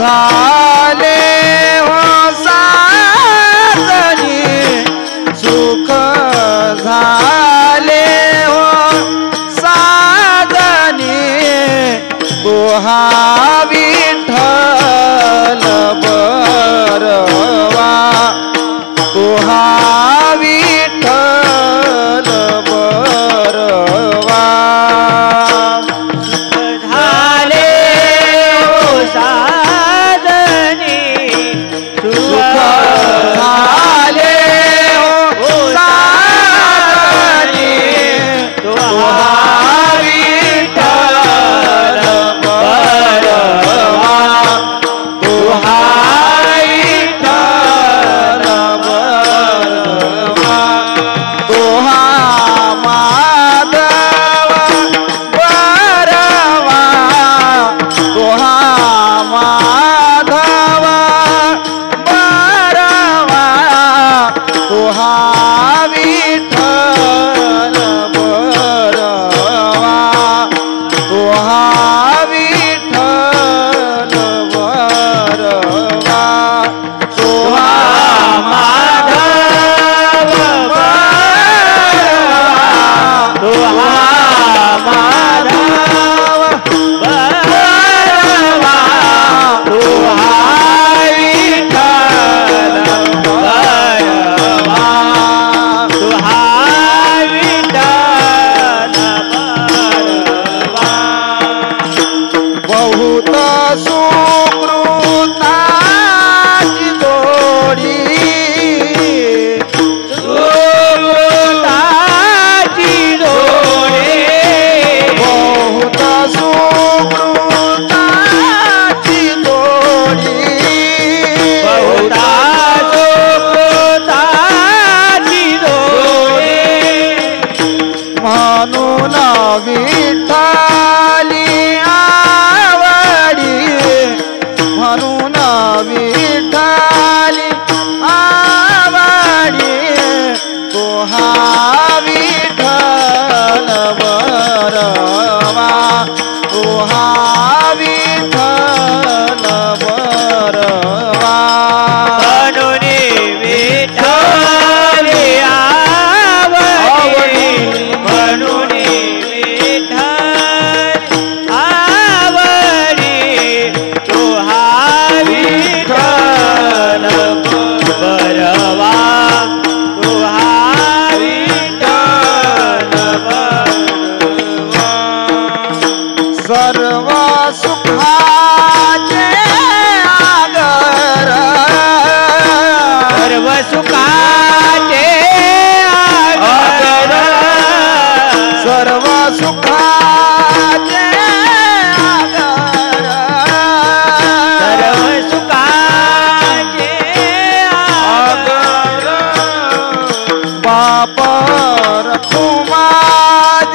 झाले हो बहुत सुकृताची जोडी सुकृताची जोडी बहुत सुकृताची जोडी बहुत सुकृताची जोडी म्हणून विठ्ठली आवडी म्हणून विठ्ठली आवडी तो हा विठ्ठल बरवा तो हा विठ्ठल बरवा म्हणून विठ्ठली आवडी म्हणून विठ्ठल आवडी तो हा विठ्ठल बरवा तो हा विठ्ठल बरवा सर्व सुखाचे आगर सर्व सुखाचे आगर सर्व सुखाचे आगर सर्व सुखाचे आगर बाप रखुमा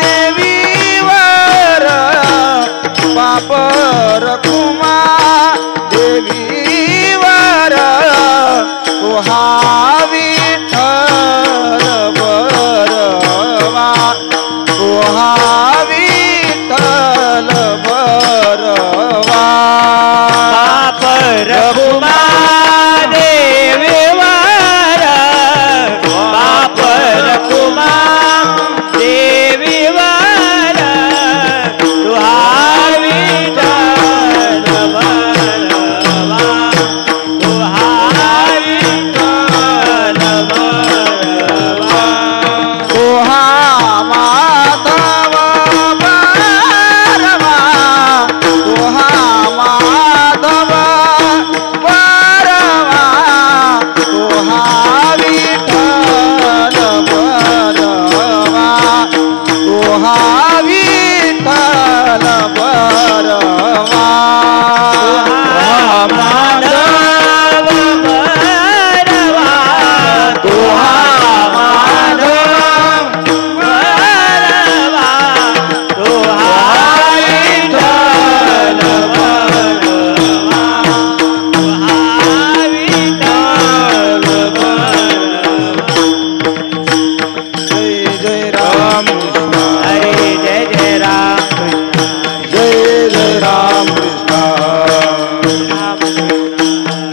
देवीवर बाप रखुमा देवीवर तो हा विठ्ठल बरवा तो हा विठ्ठल बरवा बाप रघुमा देवीवर बाप रघुमा देवीवर तुहा विठ्ठल बरवा तुहा विठ्ठल बरवा तो हा माधव बरवा तो हा माधव बरवा तो हा विठ्ठल बरवा तो हा विठ्ठल बरवा माधव बरवा तुहा माधव बरवा तुहा विठ्ठल बरवा तुहा विठ्ठल बरवा जय जय राम कृष्ण हरे जय जय राम कृष्ण जय जय राम कृष्ण राम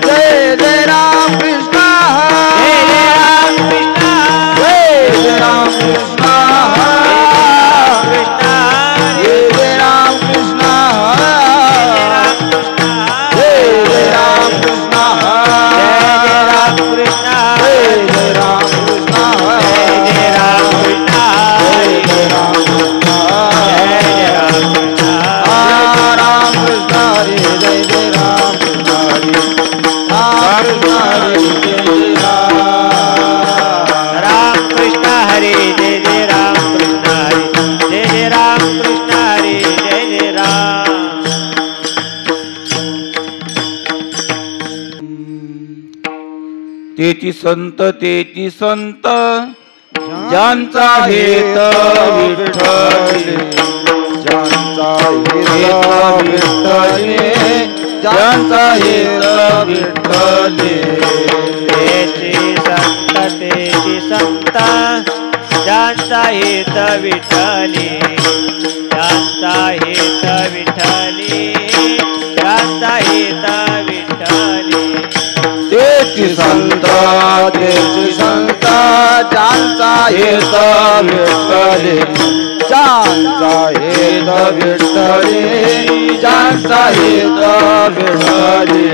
जय जय राम कृष्ण जय जय राम कृष्ण जय जय राम कृष्ण कृष्ण जय जय राम कृष्ण जय जय राम कृष्ण कृष्ण जय जय राम कृष्ण जय राम कृष्ण जय राम कृष्ण जय राम कृष्ण राम कृष्ण हरे जय जय राम कृष्ण हरे राम कृष्ण हरे जय जय राम कृष्ण हरे जय जय राम कृष्ण हरे जय जय राम कृष्ण हरे जय जय राम तेची संत ज्यांचा हेत विठ्ठले ज्यांचा हेत विठ्ठले ज्यांचा हेत विठ्ठले तेची संत ज्यांचा हेत विठ्ठली ज्यांचा हेत विठ्ठली ज्यांचा हेत विठ्ठली तेची संत ज्यांचा हेत विठ्ठले ज्यांचा हेत विठ्ठले ज्यांचा हेत विठ्ठले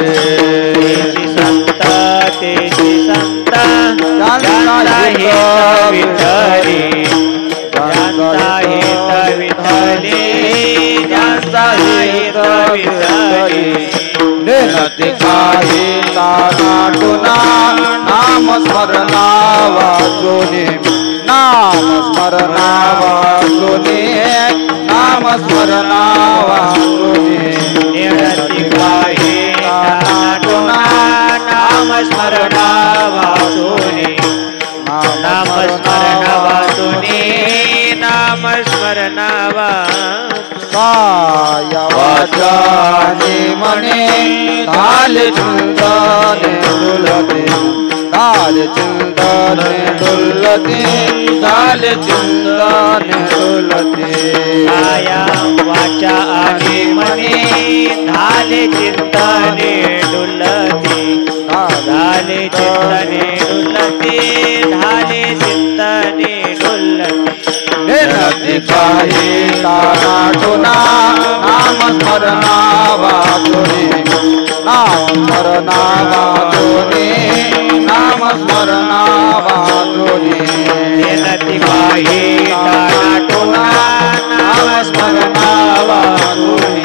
तेची संत ज्यांचा हेत विठ्ठली ज्यांचा हेत विठ्ठली ज्यांचा हेत विठ्ठली नेनती काही नाटुना नाम स्मरणा वाचुनी नाम स्मरणा वाचुनी नाम स्मरणा वाचुनी नेणती काही नाटुना नाम स्मरणा वाचुनी नाम स्मरणा वाचुनी नाम स्मरणा काय वाचाने म्हणे झाले चिंतने डुलते झाले चिंतने डुलते झाले चिंतने डुलते काया वाचा आणि मने झाले चिंतने डुलते झाले चिंतने डुलते झाले चिंतने डुलते नेनती काही नाटुना नाम स्मरणा वाचुनी नाम स्मरणा वाचुनी नाम स्मरणा वाचुनी नेनती काही नाटुना नाम स्मरणा वाचुनी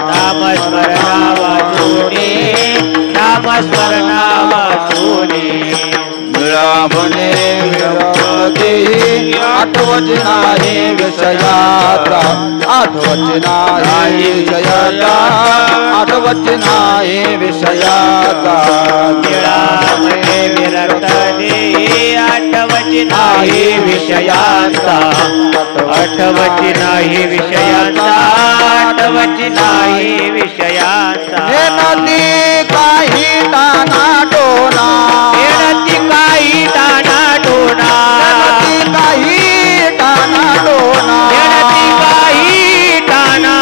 नाम स्मरणा वाचुनी नाम स्मरणा वाचुनी मिळावणे विरवते आठवत नाही विषयाचा आठवत नाही विषयाचा आठवत नाही विषयाचा निळामणे विरक्तने आठवत नाही विषयांचा आठवत नाही विषयांचा आठवत नाही विषयांचा नेनती काही दाना डोना नेणती काही दाना डोना नेनती काही दाना डोना नेणती काही दाना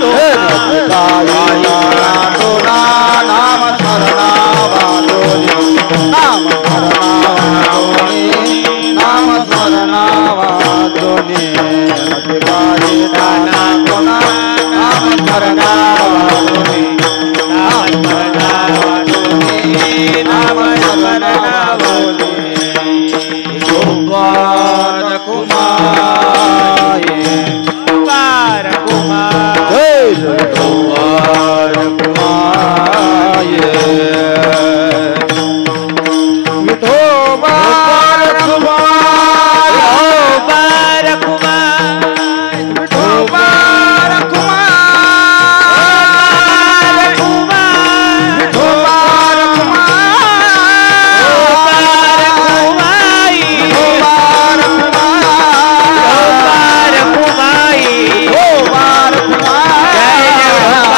डोना नाम स्मरणा वाचुनी नाम स्मरणा वाचुनी नाम स्मरणा वाचुनी नेनती काही दाना डोना नाम स्मरणा वाचुनी नाम स्मरणा वाचुनी नाम स्मरणा वाचुनी कुमार कुमार कुमार कुमार जय जय कुमार कुमार विठोबा कुमार कुमार कुमार विठोबा कुमार कुमार विठोबा कुमार कुमार कुमार कुमार कुमार कुमार कुमार जय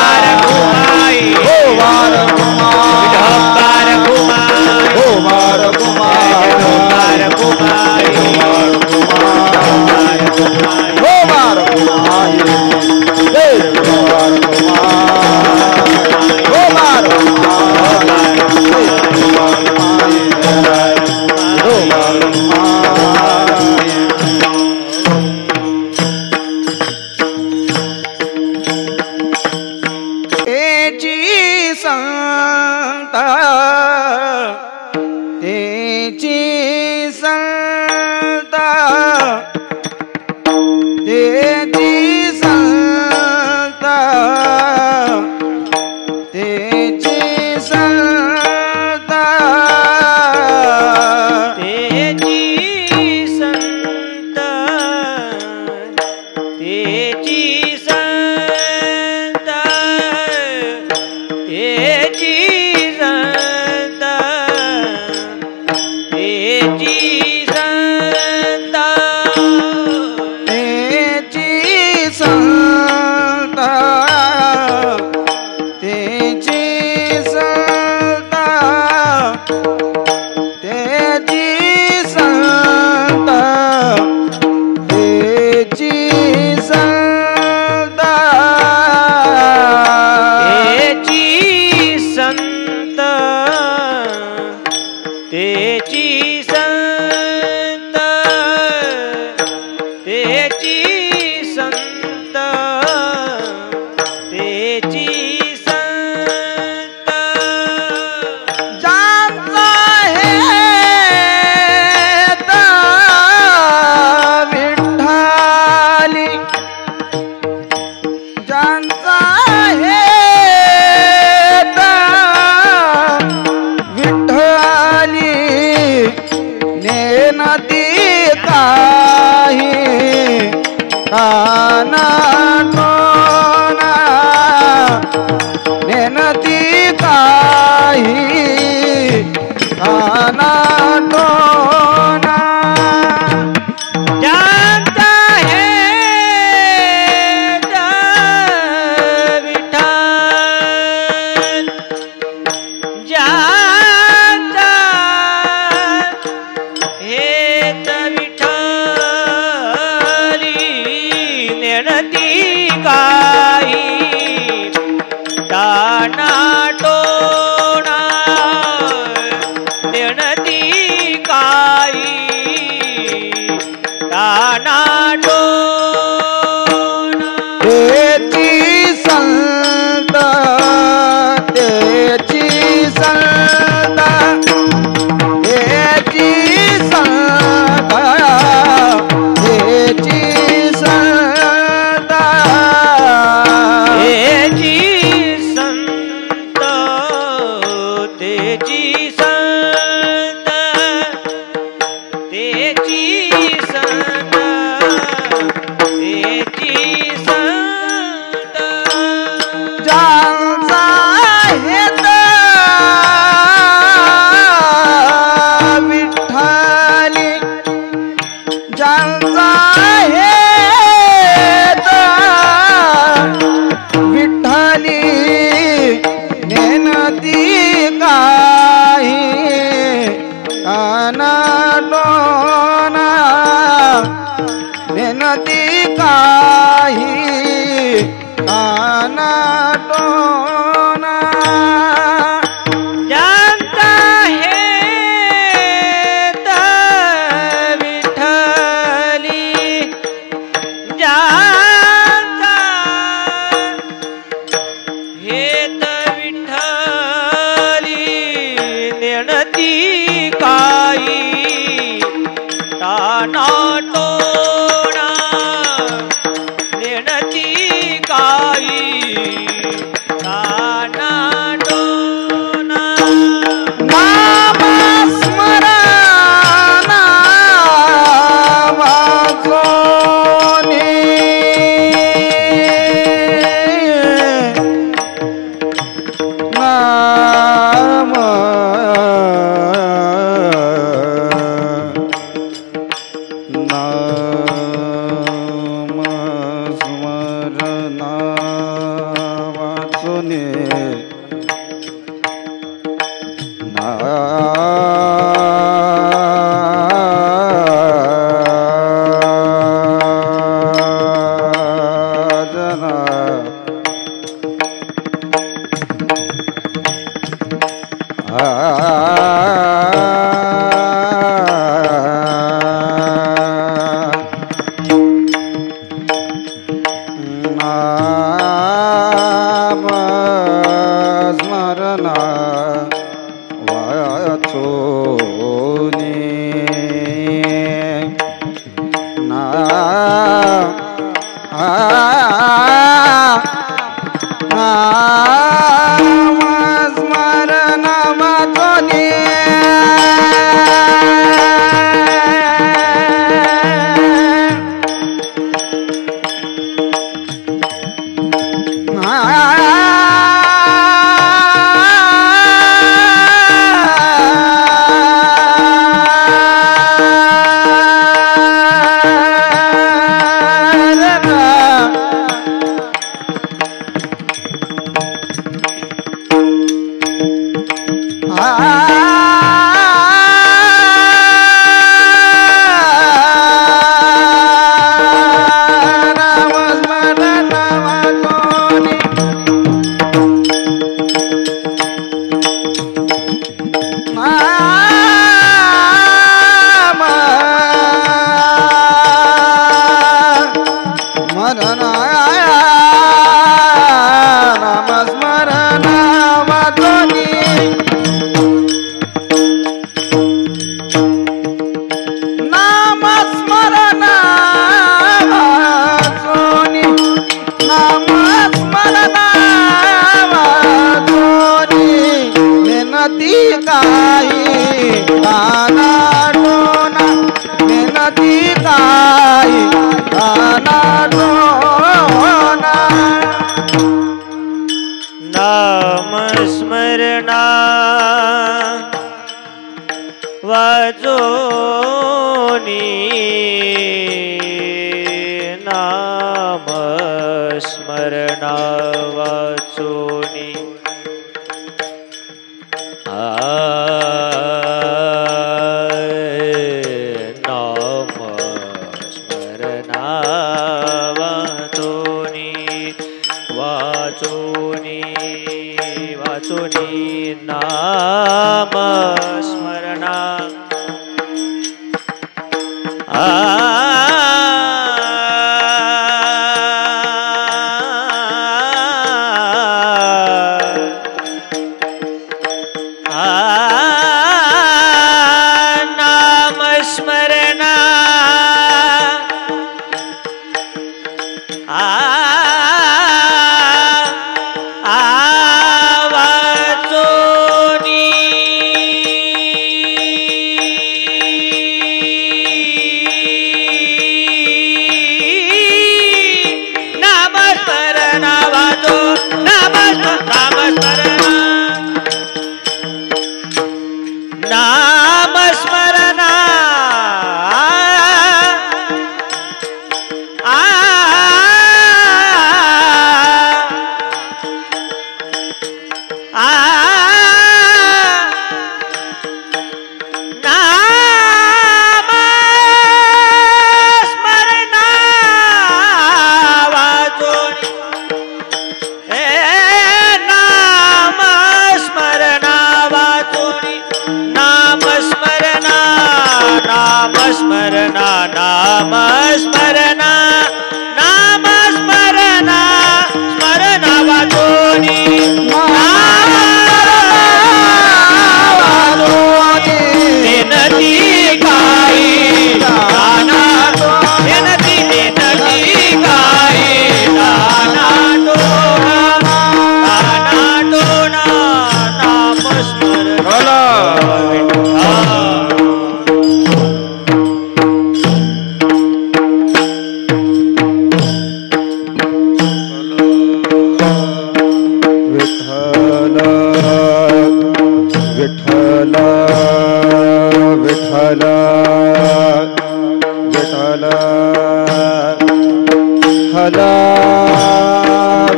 वाचुनी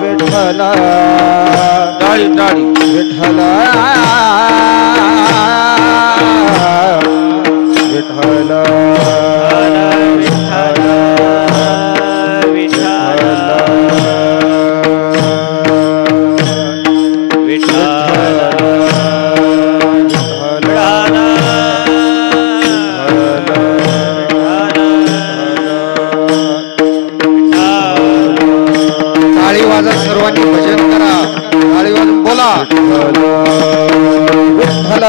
विठ्ठला टाळी विठ्ठल विठ्ठल सर्वांनी भजन करा टाळी वाजून बोला विठ्ठल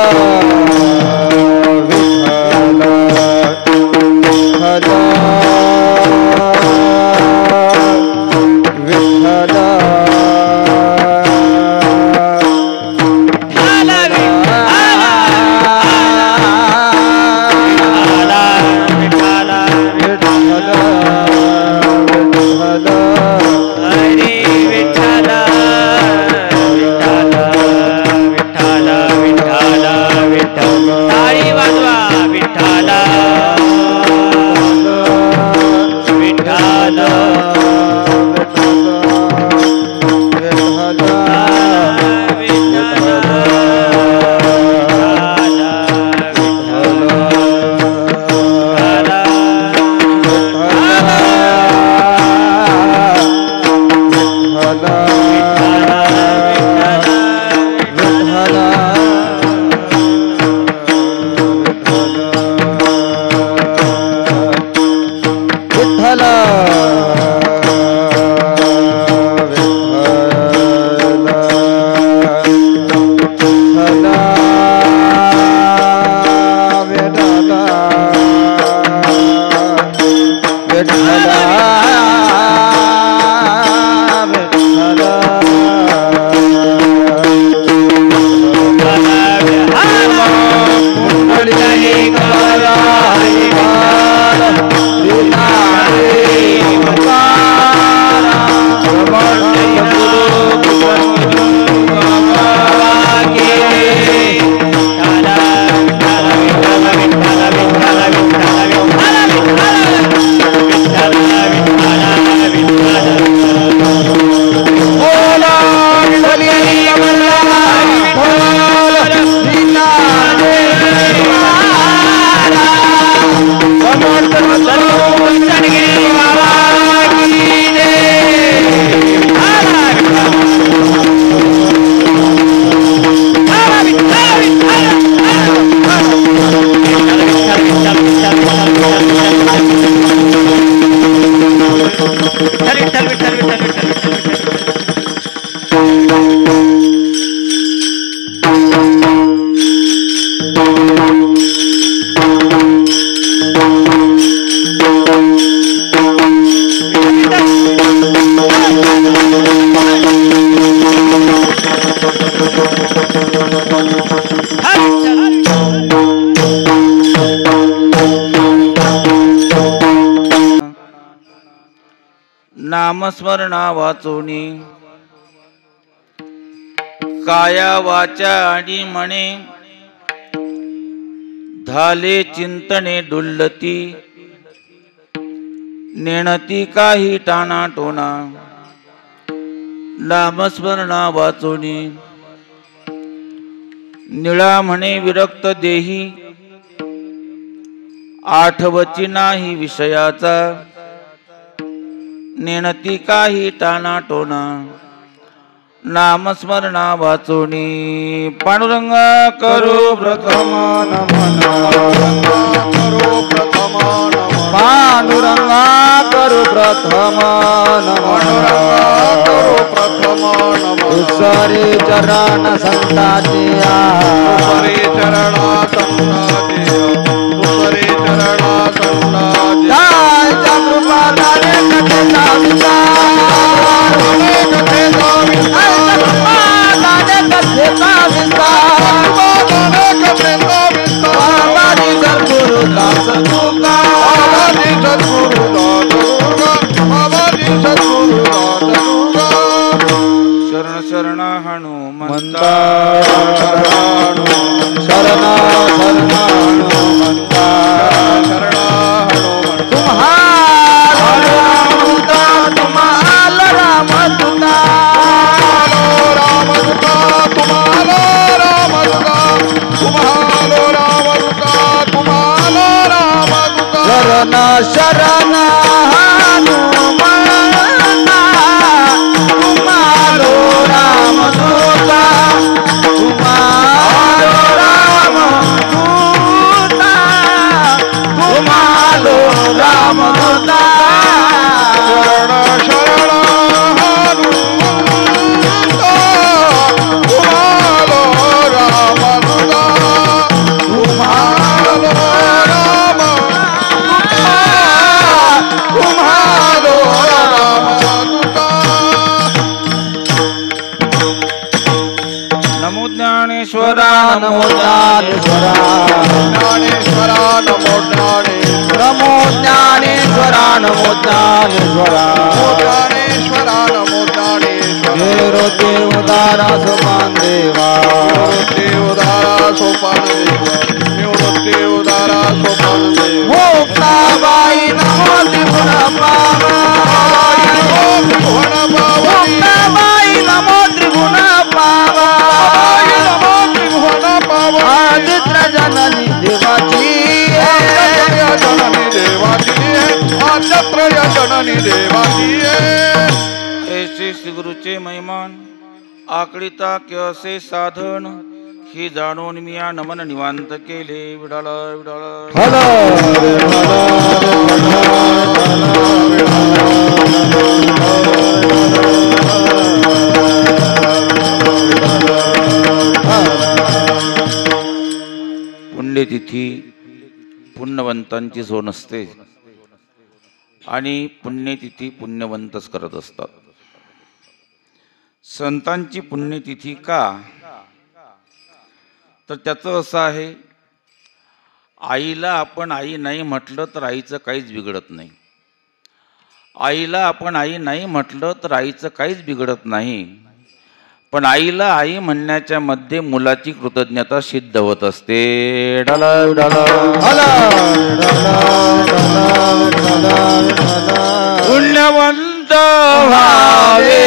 नामस्मरणा वाचोनी काया वाचा आणि मने झाले चिंतने डुल्लती नेणती काही टाणा टोना नामस्मरणा वाचोनी निळा म्हणे विरक्त देही आठवची नाही विषयाचा नेणती काही टाणा टोना नामस्मरणा वाचोनी पांडुरंगा करू प्रथम नमन पांडुरंगा करू प्रथम नमन दुसरे चरण संताचे दुसरे चरण संताचे दुसरे चरण संताचे जय कृपा दाने कथेचा विचार कथेचा विचार दाने कथेचा विचार दाने कथेचा विचार बाबाजी सद्गुरु दास तुका बाबाजी सद्गुरु दास तुका बाबाजी सद्गुरु दास तुका शरण शरण हनुमंता शरण शरण हनुमंता शरण हनुमंता तुम्हाल राम दूता ज्ञानेश्वरा नमो ज्ञानेश्वरा ज्ञानेश्वरा नमो ज्ञानेश्वरा नमो ज्ञानेश्वरा नमो ज्ञानेश्वरा ज्ञानेश्वरा नमो ज्ञानेश्वरा देरो देवदारा सोपान देवा देवदारा सोपान देवा देवदारा सोपान देवा मुक्ताबाई नमो त्रिपुर पावा मुक्ताबाई नमो त्रिपुर पावा आदित्र जननी देवाची जननी देवाची जननी देवाची ऐसे श्री गुरुचे महिमान आकडिता असे साधन ही जाणून मी या नमन निवांत केले विडाळ विडाळ हलो पुण्यतिथी पुण्यवंतांची सोन असते आणि पुण्यतिथी पुण्यवंतच करत असतात. संतांची पुण्यतिथी का, तर त्याचं असं आहे, आईला आपण आई नाही म्हटलं तर आईचं काहीच बिघडत नाही. आईला आपण आई नाही म्हटलं तर आईचं काहीच बिघडत नाही. पण आईला आई म्हणण्याच्या मध्ये मुलाची कृतज्ञता सिद्ध होत असते. पुण्यवंत व्हावे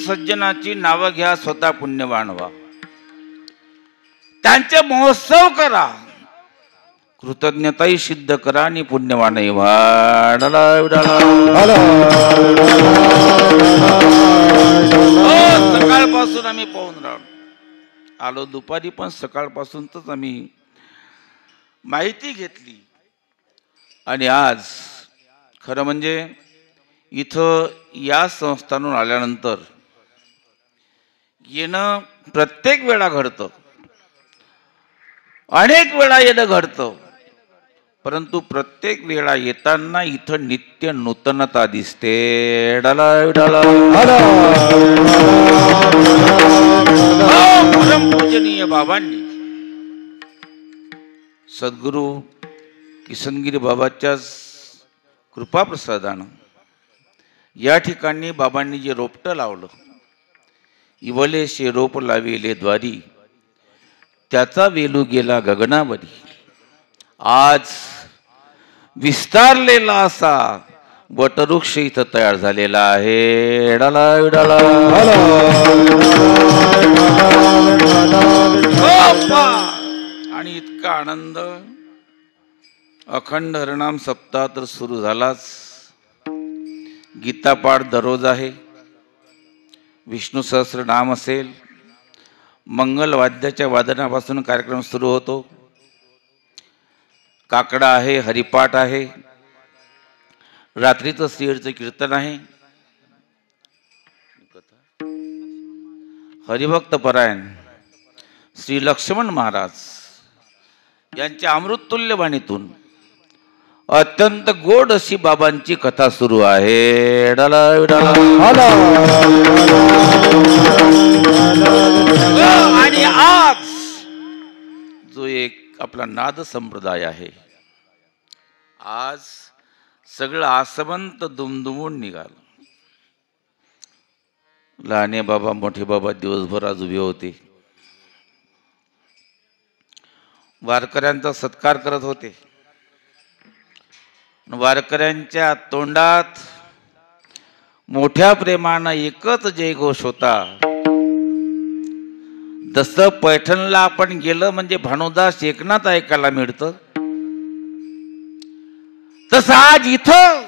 सज्जनाची नावं घ्या, स्वतः पुण्यवान व्हा, त्यांचे महोत्सव करा, कृतज्ञताही सिद्ध करा आणि पुण्यवानही व्हा. सकाळपासून आम्ही पाहून आलो, दुपारी पण सकाळपासूनच आम्ही माहिती घेतली. आणि आज खरं म्हणजे इथं या संस्थानून आल्यानंतर येणं प्रत्येक वेळा घडतं, अनेक वेळा येणं घडतं, परंतु प्रत्येक वेळा येताना इथं नित्य नूतनता दिसते. परमपूजनीय बाबांनी सद्गुरू किसनगिरी बाबाच्या कृपाप्रसादानं या ठिकाणी बाबांनी जे रोपटं लावलं, इवलेशे रोप लाविले द्वारी, त्याचा वेलू गेला गगनावरी. आज विस्तारलेला असा वटवृक्ष इथं तयार झालेला आहे. आणि इतका आनंद, अखंड हरिनाम सप्ताह तर सुरू झालाच. गीतापाठ दररोज आहे, विष्णू सहस्रनाम असेल, मंगल वाद्याच्या वादनापासून कार्यक्रम सुरू होतो, काकडा आहे, हरिपाठ आहे, रात्रीचं श्रीहरीचं कीर्तन आहे, हरिभक्त परायण श्री लक्ष्मण महाराज यांच्या अमृततुल्य वाणीतून अत्यंत गोड अशी बाबांची कथा सुरू आहे. आणि आज आपला नाद संप्रदाय आहे. आज सगळं आसमंत दुमदुमून निघालं. लहाने बाबा मोठे बाबा दिवसभर आज उभे होते, वारकऱ्यांचा सत्कार करत होते. वारकऱ्यांच्या तोंडात मोठ्या प्रेमानं एकच जयघोष होता. जसं पैठणला आपण गेलं म्हणजे भानुदास एकनाथ ऐकायला मिळतं, तसं आज इथं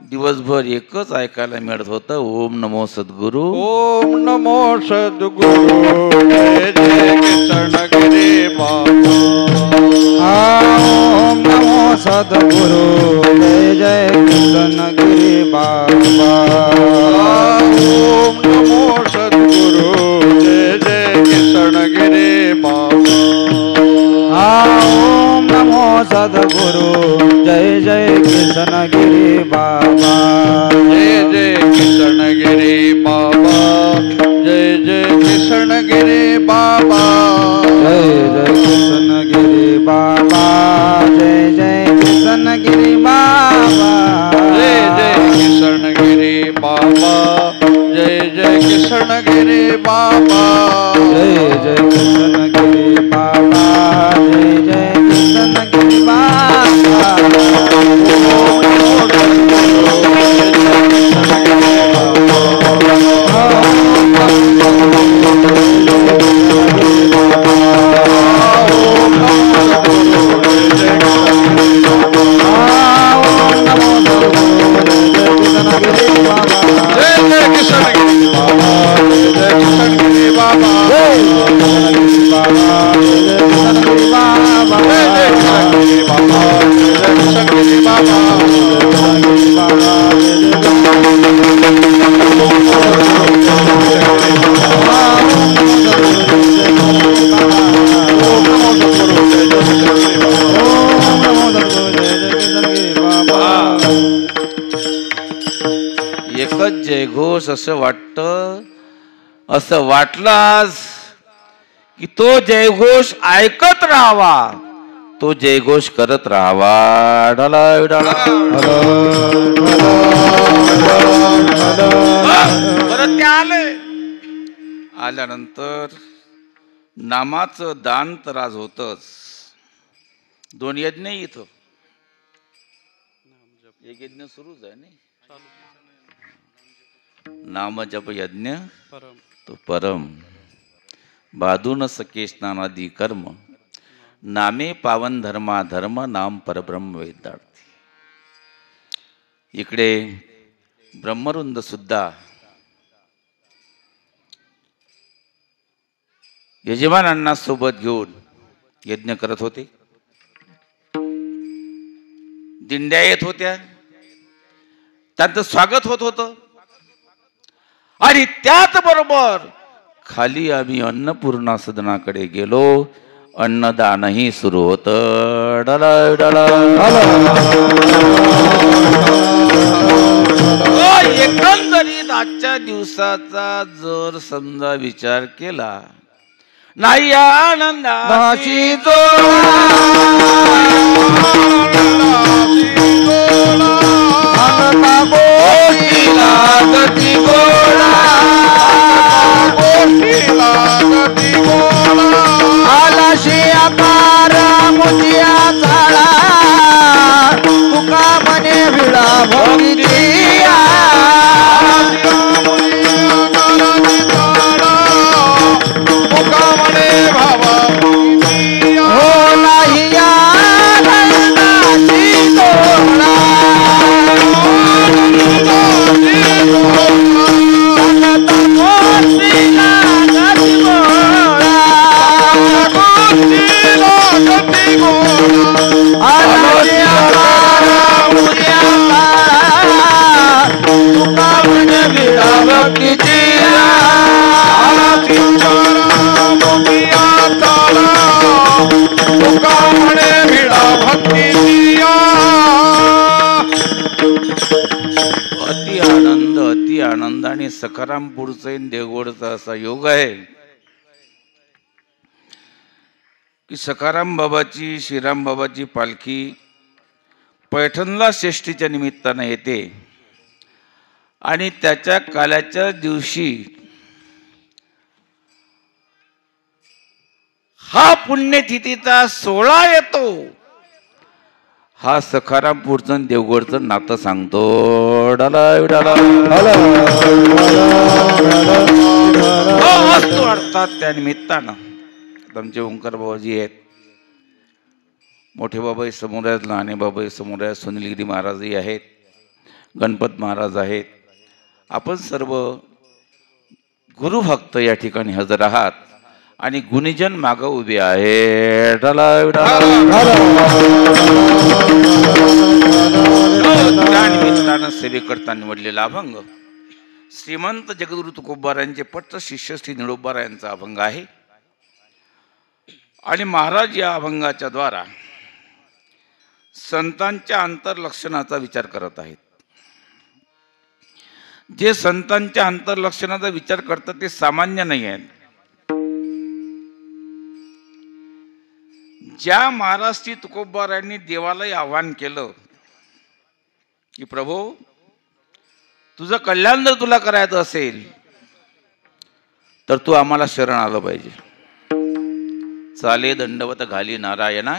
दिवसभर एकच ऐकायला मिळत होतं. ओम नमो सद्गुरु, ओम नमो सद्गुरु, जय जय कृष्णगिरी बाबा. ओम नमो सद्गुरु, जय जय कृष्णगिरी बाबा. ओम नमो सद्गुरु, जय जय कृष्णगिरी बाबा. ओम नमो सद्गुरु, जय जय कृष्णगिरी बाबा. जय जय कृष्णगिरी बाबा, जय जय कृष्णगिरी बाबा. जय जय कृष्णगिरी बाबा, जय जय कृष्णगिरी बाबा. जय जय कृष्णगिरी बाबा, जय जय कृष्णगिरी बाबा. जय जय कृष्णगिरी बाबा, जय जय कृष्णगिरी एकच जयघोष असं वाटतं, असं वाटलं आज की तो जयघोष ऐकत राहावा, तो जयघोष करत राहावा. ढाला ढाला परत ते आले. आल्यानंतर नामाचं दान तर आज होतच. 2 यज्ञ इथं, एक यज्ञ सुरूच आहे ना. नाम जप यज्ञ तो परम, बाधून सके स्नानादी कर्म, नामे पावन धर्मा धर्म, नाम परब्रह्म वेदार्थी. इकडे ब्रह्मरुंद सुद्धा यजमानांना सोबत घेऊन यज्ञ करत होते. दिंड्या येत होत्या, त्यांचं स्वागत होत होतं. आणि त्याच बरोबर खाली आम्ही अन्नपूर्णा सदनाकडे गेलो, अन्नदानही सुरू होतं. एकंदरीत आजच्या दिवसाचा जर समजा विचार केला, नाही आनंदाची अति आनंद आणि सखारामपूरचा देवगडचा असा योग आहे. की सखाराम बाबाची श्रीराम बाबाची पालखी पैठणला षष्टीच्या निमित्तानं येते आणि त्याच्या काल्याच्या दिवशी हा पुण्यतिथीचा सोहळा येतो. हा सखारामपूरचं देवगडचं नातं सांगतो. अर्थात त्या निमित्तानं आमचे ओंकार बाबाजी आहेत, मोठे बाबाई समोर आहेत, लहाने बाबाई समोर आहेत, सुनीलगिरी महाराजही आहेत, गणपत महाराज आहेत. आपण सर्व गुरुभक्त या ठिकाणी हजर आहात आणि गुणीजन माग उभे आहेत. त्यानिमित्तानं सेवेकरता निवडलेला अभंग श्रीमंत जगद्गुरु तुकोबारायांचे पट्ट शिष्य श्री निळोबारायांचा अभंग आहे. आणि महाराज या अभंगाच्या द्वारा संतांच्या अंतर्लक्षणाचा विचार करत आहेत. जे संतांच्या अंतर्लक्षणाचा विचार करतात ते सामान्य नाही आहेत. ज्या महाराष्ट्री तुकोबारायांनी देवालाही आव्हान केलं की प्रभू तुझं कल्याण जर तुला करायचं असेल तर तू आम्हाला शरण आलं पाहिजे. चाले दंडवत घाली नारायणा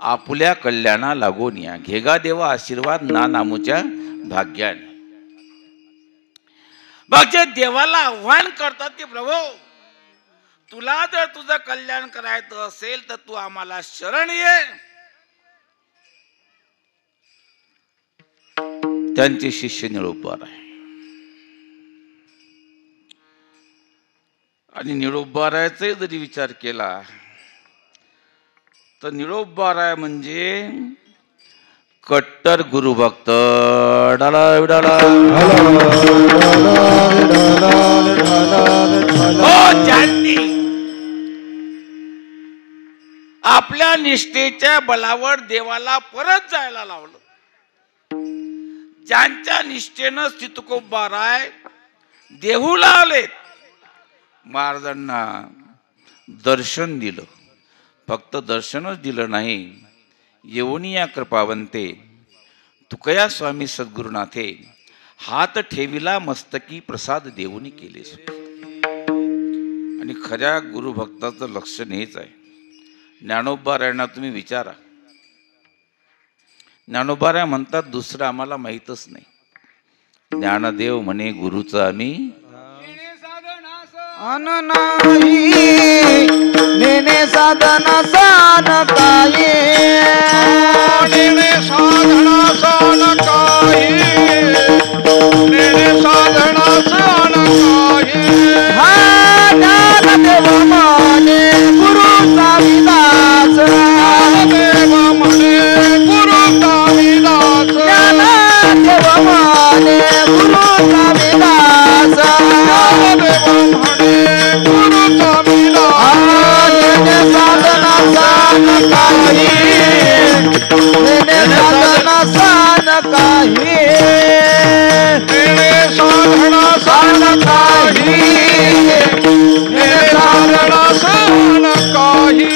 आपुल्या कल्याणा लागून या, घेगा देवा आशीर्वाद ना नामूच्या भाग्याने. मग जे देवाला आव्हान करतात की प्रभू तुला जर तुझं कल्याण करायचं असेल तर तू आम्हाला शरण ये. त्यांचे शिष्य निळोबार आहे. आणि निळोबारायाचा जरी विचार केला तर निळोबाराय म्हणजे कट्टर गुरुभक्त. ज्यांनी आपल्या निष्ठेच्या बलावर देवाला परत जायला लावलं, ज्यांच्या निष्ठेनं श्री तुकोबाराय देहूला आलेत, महाराजांना दर्शन दिलं. फक्त दर्शनच दिलं नाही, येऊनी या कृपावंते तुकया स्वामी सद्गुरुनाथे हात ठेविला मस्तकी प्रसाद देऊनी केले. आणि खऱ्या गुरुभक्ताचं लक्षण हेच आहे. ज्ञानोबारायांना तुम्ही विचारा, ज्ञानोबाराय म्हणतात दुसरं आम्हाला माहीतच नाही. ज्ञानदेव म्हणे गुरुचं आम्ही नेने साधना सान काही, नेने साधना सान काही, नेने साधना सान काही. हा ज्ञानदेव म्हणे गुरुचा विलास, देव म्हणे गुरुचा विलास, ज्ञानदेव म्हणे गुरुचा विलास, देव म्हणे गुरुचा विलास. नेने साधना सान काही, नेने साधना सान काही, नेने साधना सान काही, नेने साधना सान काही.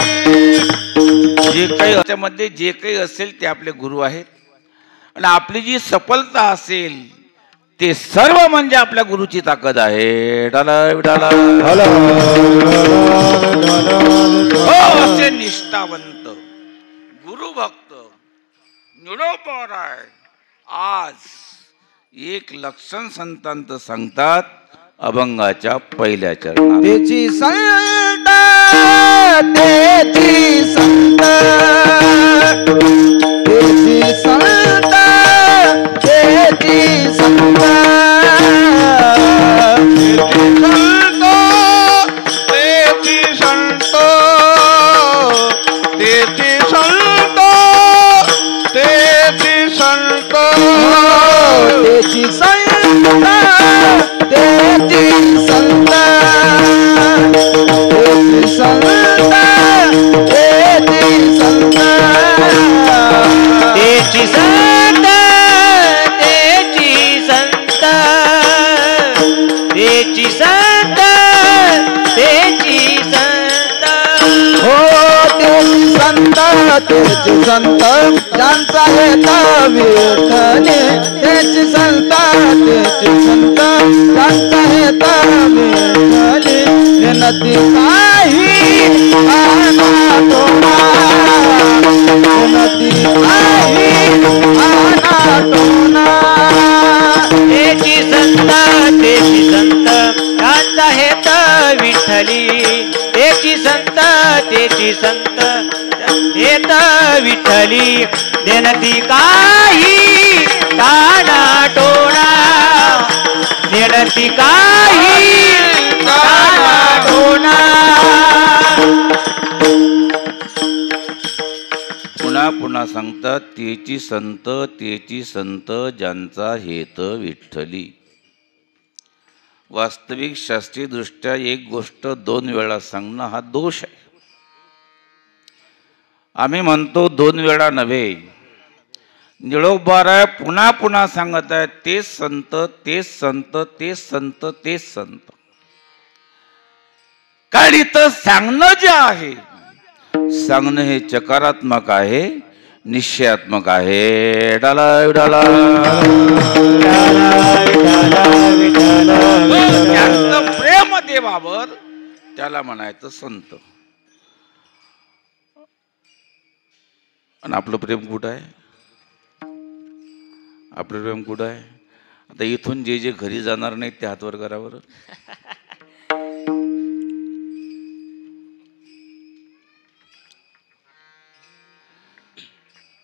जे काही त्यामध्ये जे काही असेल ते आपले गुरु आहेत. आणि आपली जी सफलता असेल ते सर्व म्हणजे आपल्या गुरुची ताकद आहे. असे निष्ठावंत गुरुभक्त निळोबाराय आज एक लक्षण संतांत सांगतात अभंगाच्या पहिल्या चरणात. त्याची संत, त्याची संत, त्याची संत, त्याची संत, तेची संत, तेची संत, तेची संत, त्याची संत, त्याची संत, त्याची संत, त्याची संत, त्याची संत, त्याची संत, तेची संत ज्यांचा हेत विठ्ठली तेची संत तेची संत ज्यांचा हेत विठ्ठली विनती काही अनाटोना विनती काही अनाटोना तेची संत त्यांचा हेत विठ्ठली तेची संत हेत विठ्ठली देनती काही कानाटोना देनती काही कानाटोना पुन्हा पुन्हा सांगतात तेची संत ज्यांचा हेत विठ्ठली. वास्तविक शास्त्रीय दृष्ट्या एक गोष्ट दोन वेळा सांगणं हा दोष आहे. आम्ही म्हणतो दोन वेळा नव्हे, निळोबाराय पुन्हा पुन्हा सांगत आहे तेच संत तेच संत तेच संत तेच संत. कारण इथं सांगणं जे आहे सांगणं हे चकारात्मक आहे निश्चयात्मक आहे. डाला डाला प्रेम देवावर त्याला म्हणायचं संत. आणि आपलं प्रेम कुठं आहे? आपलं प्रेम कुठं आहे? आता इथून जे जे घरी जाणार नाहीत ते हातवर करावर.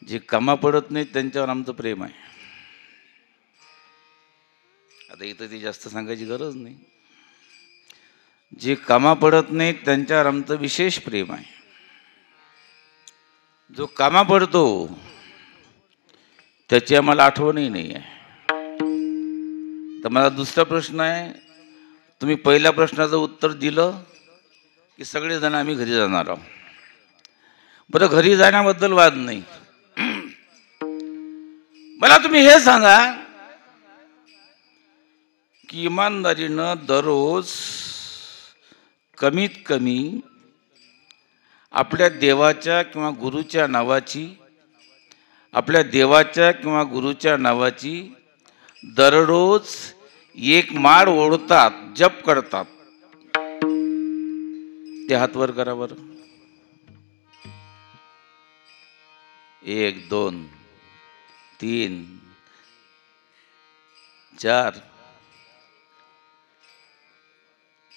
जे कामा पडत नाहीत त्यांच्यावर आमचं प्रेम आहे. आता इथं ती जास्त सांगायची गरज नाही. जे कामा पडत नाहीत त्यांच्यावर आमचं विशेष प्रेम आहे. जो कामा पडतो त्याची आम्हाला आठवणही नाही आहे. तर मला दुसरा प्रश्न आहे, तुम्ही पहिल्या प्रश्नाचं उत्तर दिलं की सगळेजण आम्ही घरी जाणार आहोत. बरं, घरी जाण्याबद्दल वाद नाही. मला तुम्ही हे सांगा की इमानदारीनं दररोज कमीत कमी आपल्या देवाच्या किंवा गुरुच्या नावाची दररोज एक माळ ओढतात, जप करतात. ते हातवर करा बरं. 1 2 3 4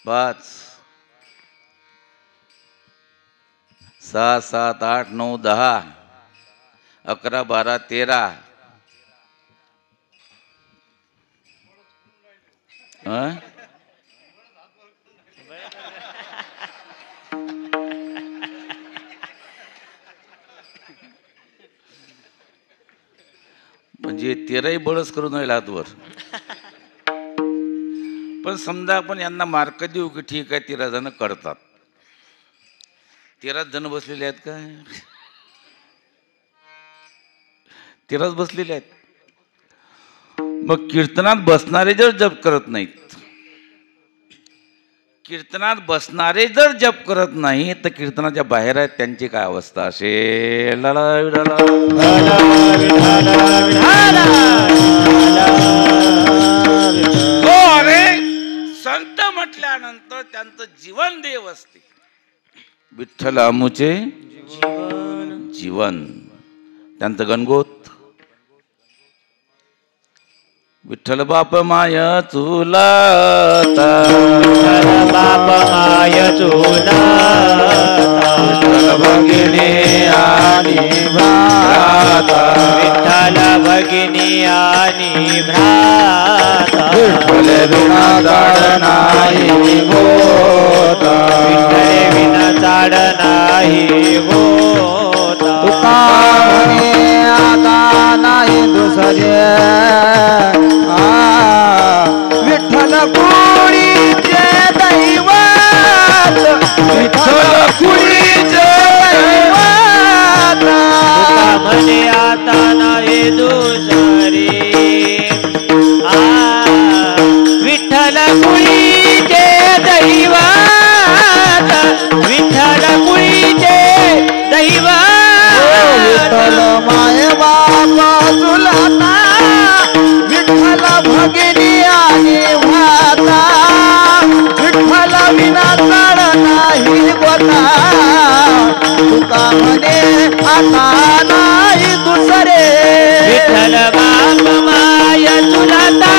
5 6 7 8 9 10 11 12 13. म्हणजे 13ही बळच करून राहील हातवर. पण समजा आपण यांना मार्क देऊ की ठीक आहे 13 जण करतात. 13 जण बसलेले आहेत का? 13 बसलेले आहेत. मग कीर्तनात बसणारे जर जप करत नाहीत, तर कीर्तनाच्या बाहेर आहेत त्यांची काय अवस्था असेल? संत म्हटल्यानंतर त्यांचं जीवन देव असते. विठ्ठल आमुचे जीवन, त्यांचं गणगोत. विठ्ठल बाप माय चुलता, विठ्ठल बाप माय चुलता, विठ्ठल भगिनी आणि भ्राता, विठ्ठल भगिनी आणि भ्राता, विठ्ठल विना जाड नाही होता, विठ्ठल विना जाड नाही होता. तुका म्हणे आता नाही दुसरे, विठ्ठल कुळीचे दैवत, विठ्ठल कुळीचे दैवत. तुका म्हणे आता नाही दुसरे, विठ्ठल कुळीचे आता नाही दुसरे विठ्ठल बाप माय चुलता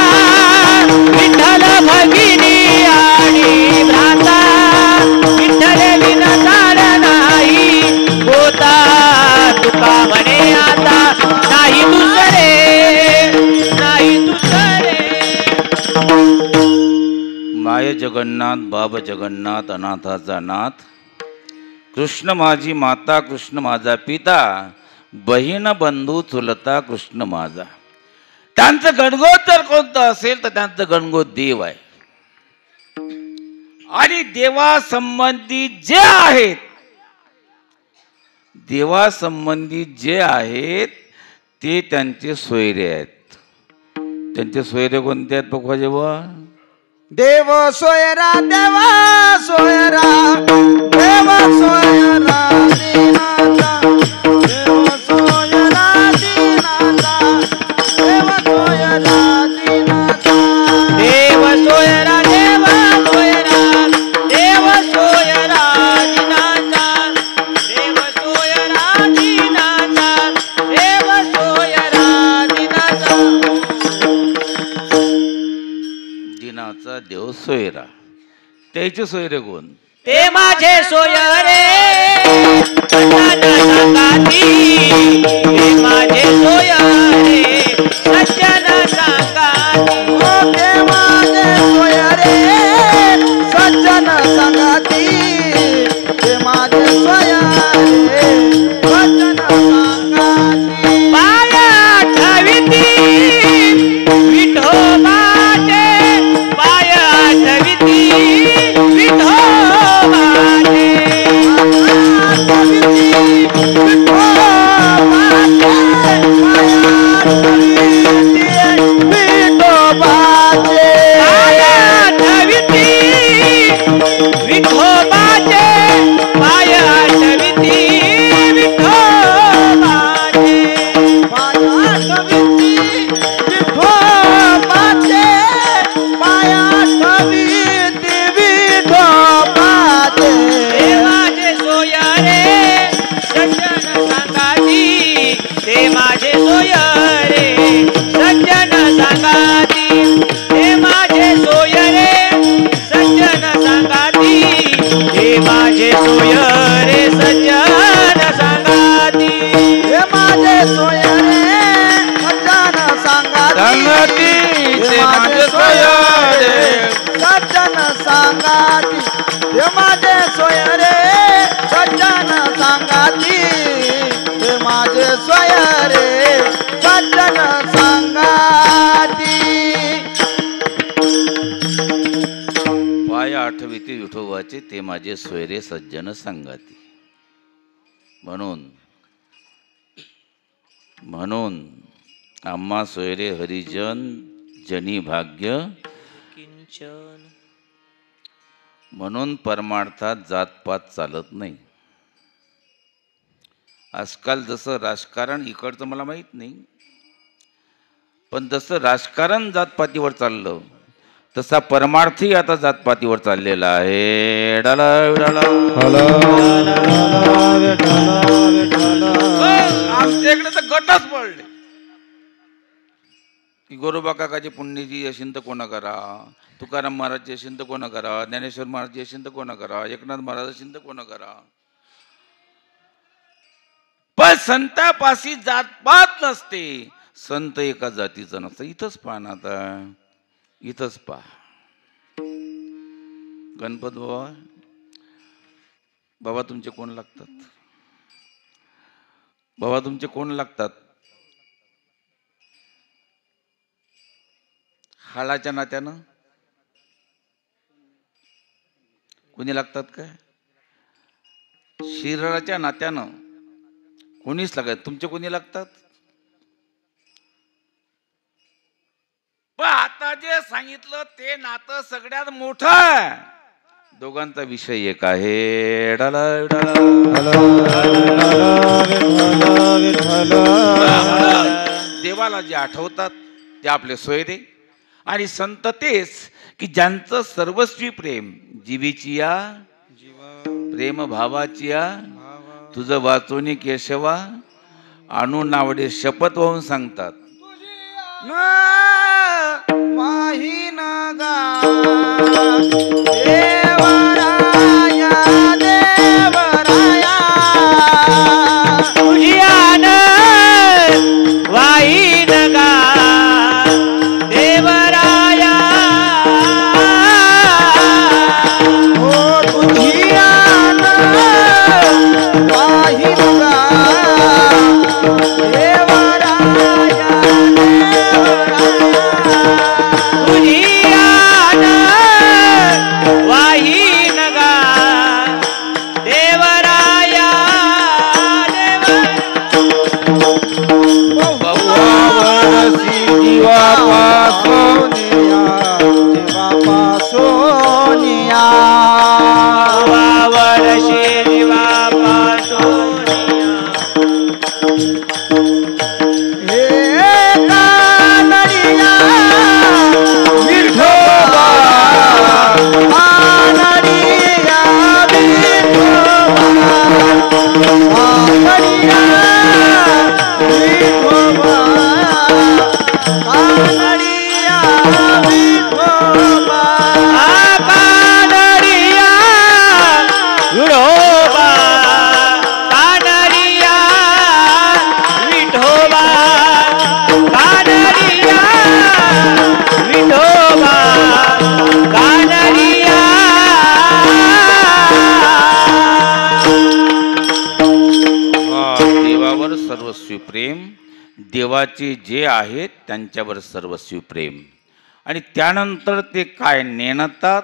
विठ्ठल भगिनी आणि भ्राता विठ्ठल विना चाड नाही होता तुका म्हणे आता नाही दुसरे नाही दुसरे माय जगन्नाथ बाब जगन्नाथ अनाथाचा नाथ कृष्ण माझी माता कृष्ण माझा पिता बहीण बंधू चुलता कृष्ण माझा. त्यांचं गणगोत जर कोणतं असेल तर त्यांचं गणगोत देव आहे. आणि देवासंबंधी जे आहेत देवासंबंधी जे आहेत ते त्यांचे सोयरे आहेत. त्यांचे सोयरे कोणते आहेत बघा जेव्हा देव सोयरा देवा सोयरा देव सोयरा दीनाचा देव सोयरा दीनाचा देव सोयरा दीनाचा देव सोयरा देव सोयरा देव सोयरा दिनाचा देव सोयरा दिनाचा देव सोयरा दिनाचा दिनाचा देव सोयरा. त्याचे सोयरे कोण? ते माझे सोयरे सज्जन सांगाती ते माझे सोयरे सज्जन सांगाती ओ ते माझे सोयरे सज्जन संगती ते माझे सोयरे सज्जन संगती पाय आठविती विठोबाचे पाय आठविती आठविती विठोबाचे ते माझे सोयरे सज्जन संगाती. म्हणून आम्हा सोयरे हरिजन जनी भाग्य किंचन. म्हणून परमार्थात जातपात चालत नाही. आजकाल जसं राजकारण इकडचं मला माहित नाही, पण जसं राजकारण जातपातीवर चाललं तसा परमार्थी आता जातपातीवर चाललेला आहे. आमच्या इकडे तर गटच पडले की गोरोबा काकाची पुण्यजी अशिंत कोण करा, तुकाराम महाराजची अशिंत कोण करा, ज्ञानेश्वर महाराजची अशिंत कोण करा, एकनाथ महाराज अशिंत कोण करा. पण संतापाशी जातपात नसते. संत एका जातीचा नसतं. इथंच पहा ना, आता इथंच पहा. गणपत बाबा तुमचे कोण लागतात? बाबा तुमचे कोण लागतात? हाडाच्या नात्यानं कोणी लागतात काय? शरीराच्या नात्यानं कोणीच लागत. तुमचे कोणी लागतात? पण आता जे सांगितलं ते नातं सगळ्यात मोठं. दोघांचा विषय एक आहे. देवाला जे आठवतात ते आपले सोयरे आणि संत तेच की ज्यांचं सर्वस्वी प्रेम जीवीची या प्रेम भावाची या तुझं वाचोनी केशवा आणू नावडे शपथ वाहून सांगतात. वाहीन गा देवराया देवराया तुझी आन वाहीन गा देवराया ओ तुझी आन वाहीन गा देवराया तुझी आन वाहीन गा देवराया वर्षी जीवापासोनिया जीवापासोनिया वर्षे दिवा पासोनिया हे कानडिया विठोबा कानडिया विठोबा कानडिया विठोबा कानडिया विठोबा कानडिया विठोबा कानडिया विठोबा कानडिया विठोबा कानडिया देवावर सर्वस्वी प्रेम, देवाचे जे आहेत त्यांच्यावर सर्वस्वी प्रेम. आणि त्यानंतर ते काय नेणतात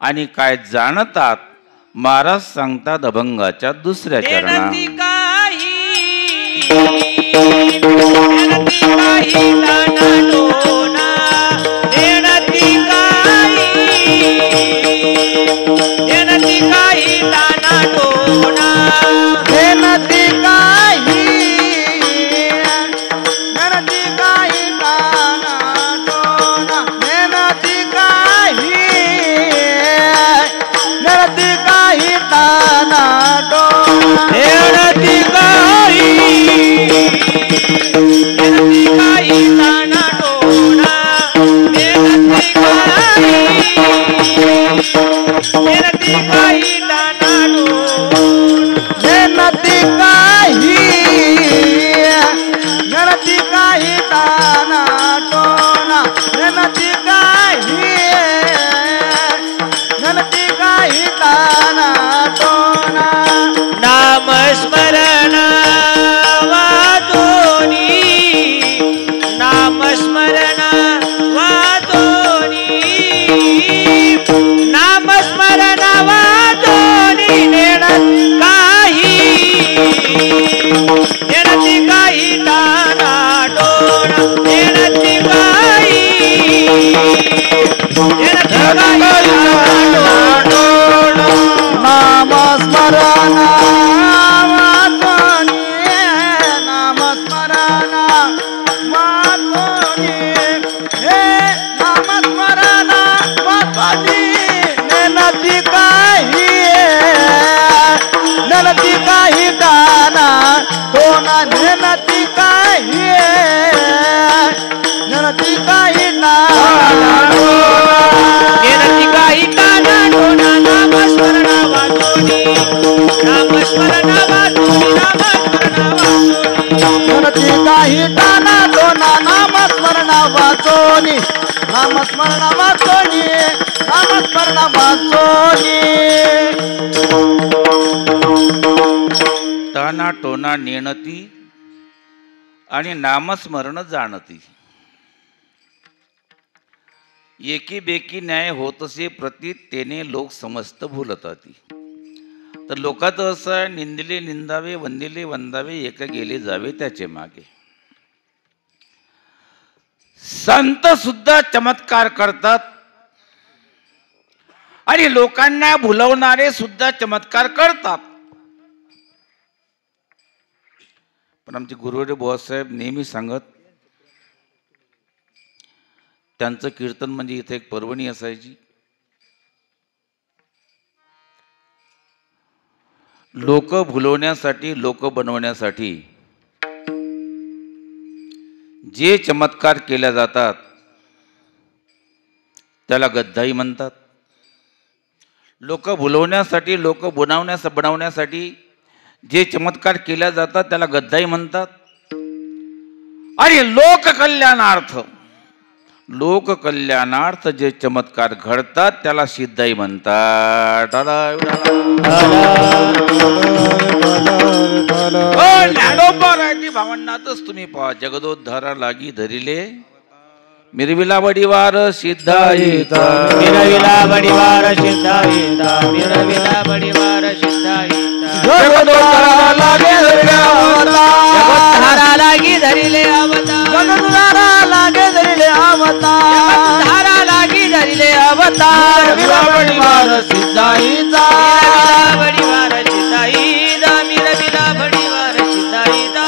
आणि काय जाणतात महाराज सांगतात अभंगाच्या दुसऱ्या देणती चरणात. काही देणती काही दाना डोना देणती काही देणती काही दाना डोना मेहनती काही मेहनती काही दाना टोना मेहनती काही मेहनती काही दाना टोना देणती काही देणती काही दाना डोना देणती काही देणती काही दाना डोना मेहनती काही मेहनती काही दाना टोना मेहनती काही मेहनती काही दाना टोना नामस्मरण वादोनी नामस्मरण वादोनी नामस्मरण वादोनी नेणत काही नेणती काही दाना डोना नेणती काही नेणती काही दाना डोना नामस्मरण वाचोनी नामस्मरण वाचोनी हे नामस्मरण वाचोनी नेनती काही दाना दोना नेनती काही दाना नेनती काही दाना डोना नामस्मरण वाचोनी नामस्मरण वाचोनी नामस्मरण वाचोनी गणती काही दाना दोना नामस्मरण वाचोनी नामस्मरण वाचोनी नामस्मरण वाचोनी ताना टोना नेणती आणि नामस्मरण जाणती. एकी बेकी न्याय होतसे प्रतीत तेने लोक समस्त भूलताती. तर लोकांचं असं आहे, निंदिले निंदावे वंदिले वंदावे एका गेले जावे त्याचे मागे. संत सुद्धा चमत्कार करतात आणि लोकांना भुलवणारे सुद्धा चमत्कार करतात. पण आमचे गुरुवारे बुवासाहेब नेहमी सांगत, त्यांचं कीर्तन म्हणजे इथे एक पर्वणी असायची लोक भुलवण्यासाठी, लोक बनवण्यासाठी जे चमत्कार केल्या जातात त्याला गद्दाई म्हणतात. लोक भुलवण्यासाठी, लोक बनवण्यासाठी जे चमत्कार केल्या जातात त्याला गद्दाई म्हणतात. आणि लोककल्याणार्थ जे चमत्कार घडतात त्याला सिद्धाई म्हणतात. ज्ञानोबारायची भावनातच तुम्ही पहा. जगदोद्धारा लागी धरिले मिरविला बडीवार सिद्धाईचा, मिरविला बडीवार सिद्धाईचा, मिरविला बडीवार सिद्धाईचा. जगदोद्धारा लागे धरिले अवतार, जगद्धारा लागी धरिले अवतार, जगदोद्धारा लागे धरिले अवतार, जगद्धारा लागी धरिले अवतार. मिरविला बडीवार सिद्धाईचा, मिरविला बडीवार सिद्धाईचा, मिरविला बडीवार सिद्धाईचा.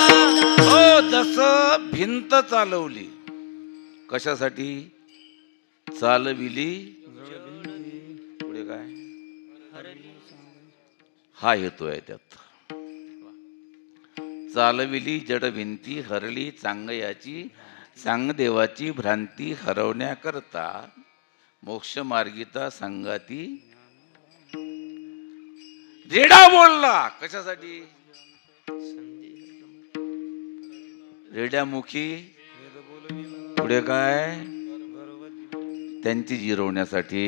हो जसं भिंत चालवली कशासाठी? चालविली पुढे काय हा हेतू आहे त्यात. चालविली जड भिंती हरली चांगयाची, चांगदेवाची भ्रांती हरवण्याकरता मोक्ष मार्गिता संगाती. रेडा बोलला कशासाठी? रेड्यामुखी पुढे काय त्यांची जिरवण्यासाठी.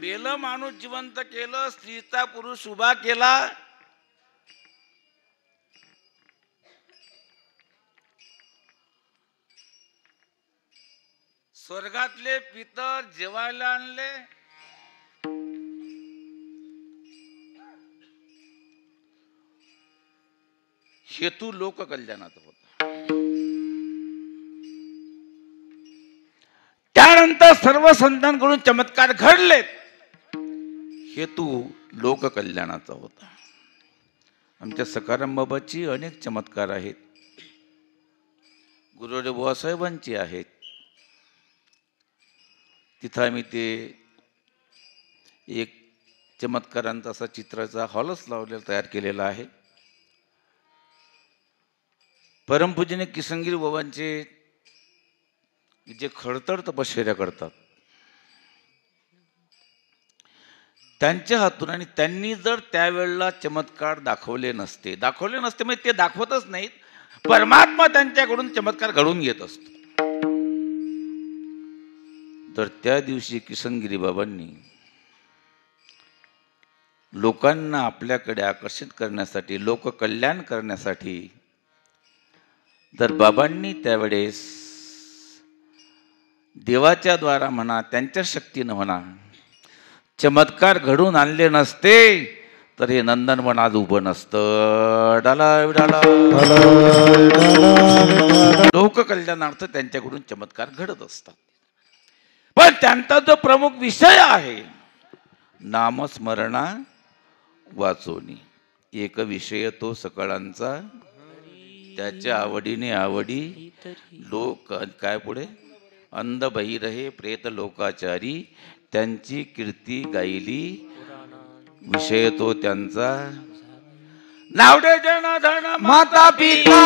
मेलं माणूस जिवंत केलं, स्त्रीचा पुरुष उभा केला. स्वर्गातले पितर जेवायला आणले. हेतू लोककल्याणाचा होता. त्यानंतर सर्व संतांकडून चमत्कार घडलेत. हेतू लोककल्याणाचा होता. आमच्या सखाराम बाबाची अनेक चमत्कार आहेत, गुरुदेव बुवासाहेबांची आहेत. तिथं आम्ही ते एक चमत्कारांचा असा चित्राचा हॉलच लावलेला तयार केलेला आहे. परमपूजनीय किसनगिरी बाबांचे जे खडतर तपश्चर्या करतात त्यांच्या हातून, आणि त्यांनी जर त्यावेळेला चमत्कार दाखवले नसते म्हणजे ते दाखवतच नाहीत, परमात्मा त्यांच्याकडून चमत्कार घडवून घेत असतो. तर त्या दिवशी किसनगिरी बाबांनी लोकांना आपल्याकडे आकर्षित करण्यासाठी, लोककल्याण करण्यासाठी, तर बाबांनी त्यावेळेस देवाच्या द्वारा म्हणा, त्यांच्या शक्तीनं म्हणा, चमत्कार घडून आणले नसते तर हे नंदनवन आज उभं नसतं. लोककल्याणार्थ त्यांच्याकडून चमत्कार घडत असतात. पण त्यांचा जो प्रमुख विषय आहे नामस्मरणा वाचोनी, एक विषय तो सकळांचा, त्याच्या आवडीने आवडी. लोक काय पुढे? अंध बहिर हे प्रेत लोकाचारी, त्यांची कीर्ती गायली. विषय तो त्यांचा नावडे जन धन माता पिता,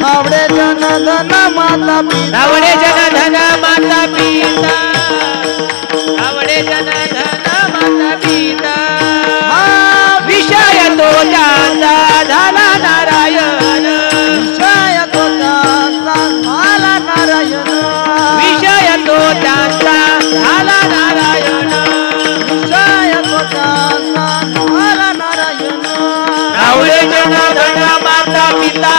नावडे जन धन माता पिता, नावडे जन धन माता पिता, नावडे जन धन माता पिता. विषय तो त्यांचा झाला नारायण, विषय तो त्यांचा झाला नारायण, विषय तो त्यांचा झाला नारायण, विषय तो त्यांचा झाला नारायण. नावडे जन धन माता पिता,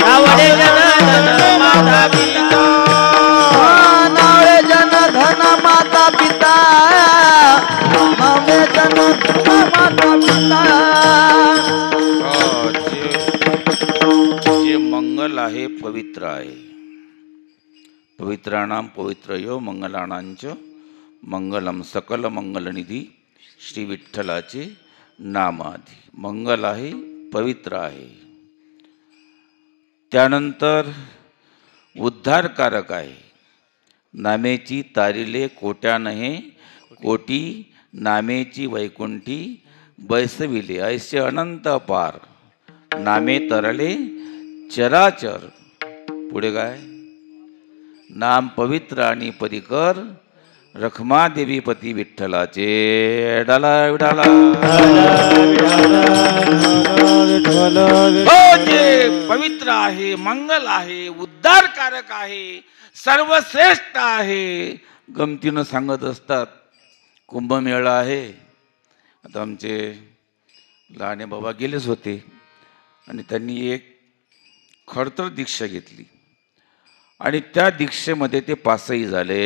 नावडे जन धन माता पिता, नावडे जन धन माता पिता, नावडे जन धन माता पिता. जे मंगल आहे पवित्र आहे. पवित्राणाम पवित्रयो मंगलाणांच मंगलम, सकल मंगलनिधी श्री विठ्ठलाचे नामाधी. मंगल आहे, पवित्र आहे. त्यानंतर उद्धारकारक आहे. नामेची तारिले कोट्या नहे कोटी नामेची वैकुंठी बैसविले ऐसे अनंत अपार नामे तरले चराचर. पुढे काय नाम पवित्र आणि परिकर रखमादेवी पती विठ्ठलाचे. डाला विडाला हो जे पवित्र आहे, मंगल आहे, उद्धारकारक आहे, सर्वश्रेष्ठ आहे. गमतीनं सांगत असतात कुंभमेळा आहे. आता आमचे लहाने बाबा गेलेच होते आणि त्यांनी एक खडतर दीक्षा घेतली आणि त्या दीक्षेमध्ये ते पासही झाले.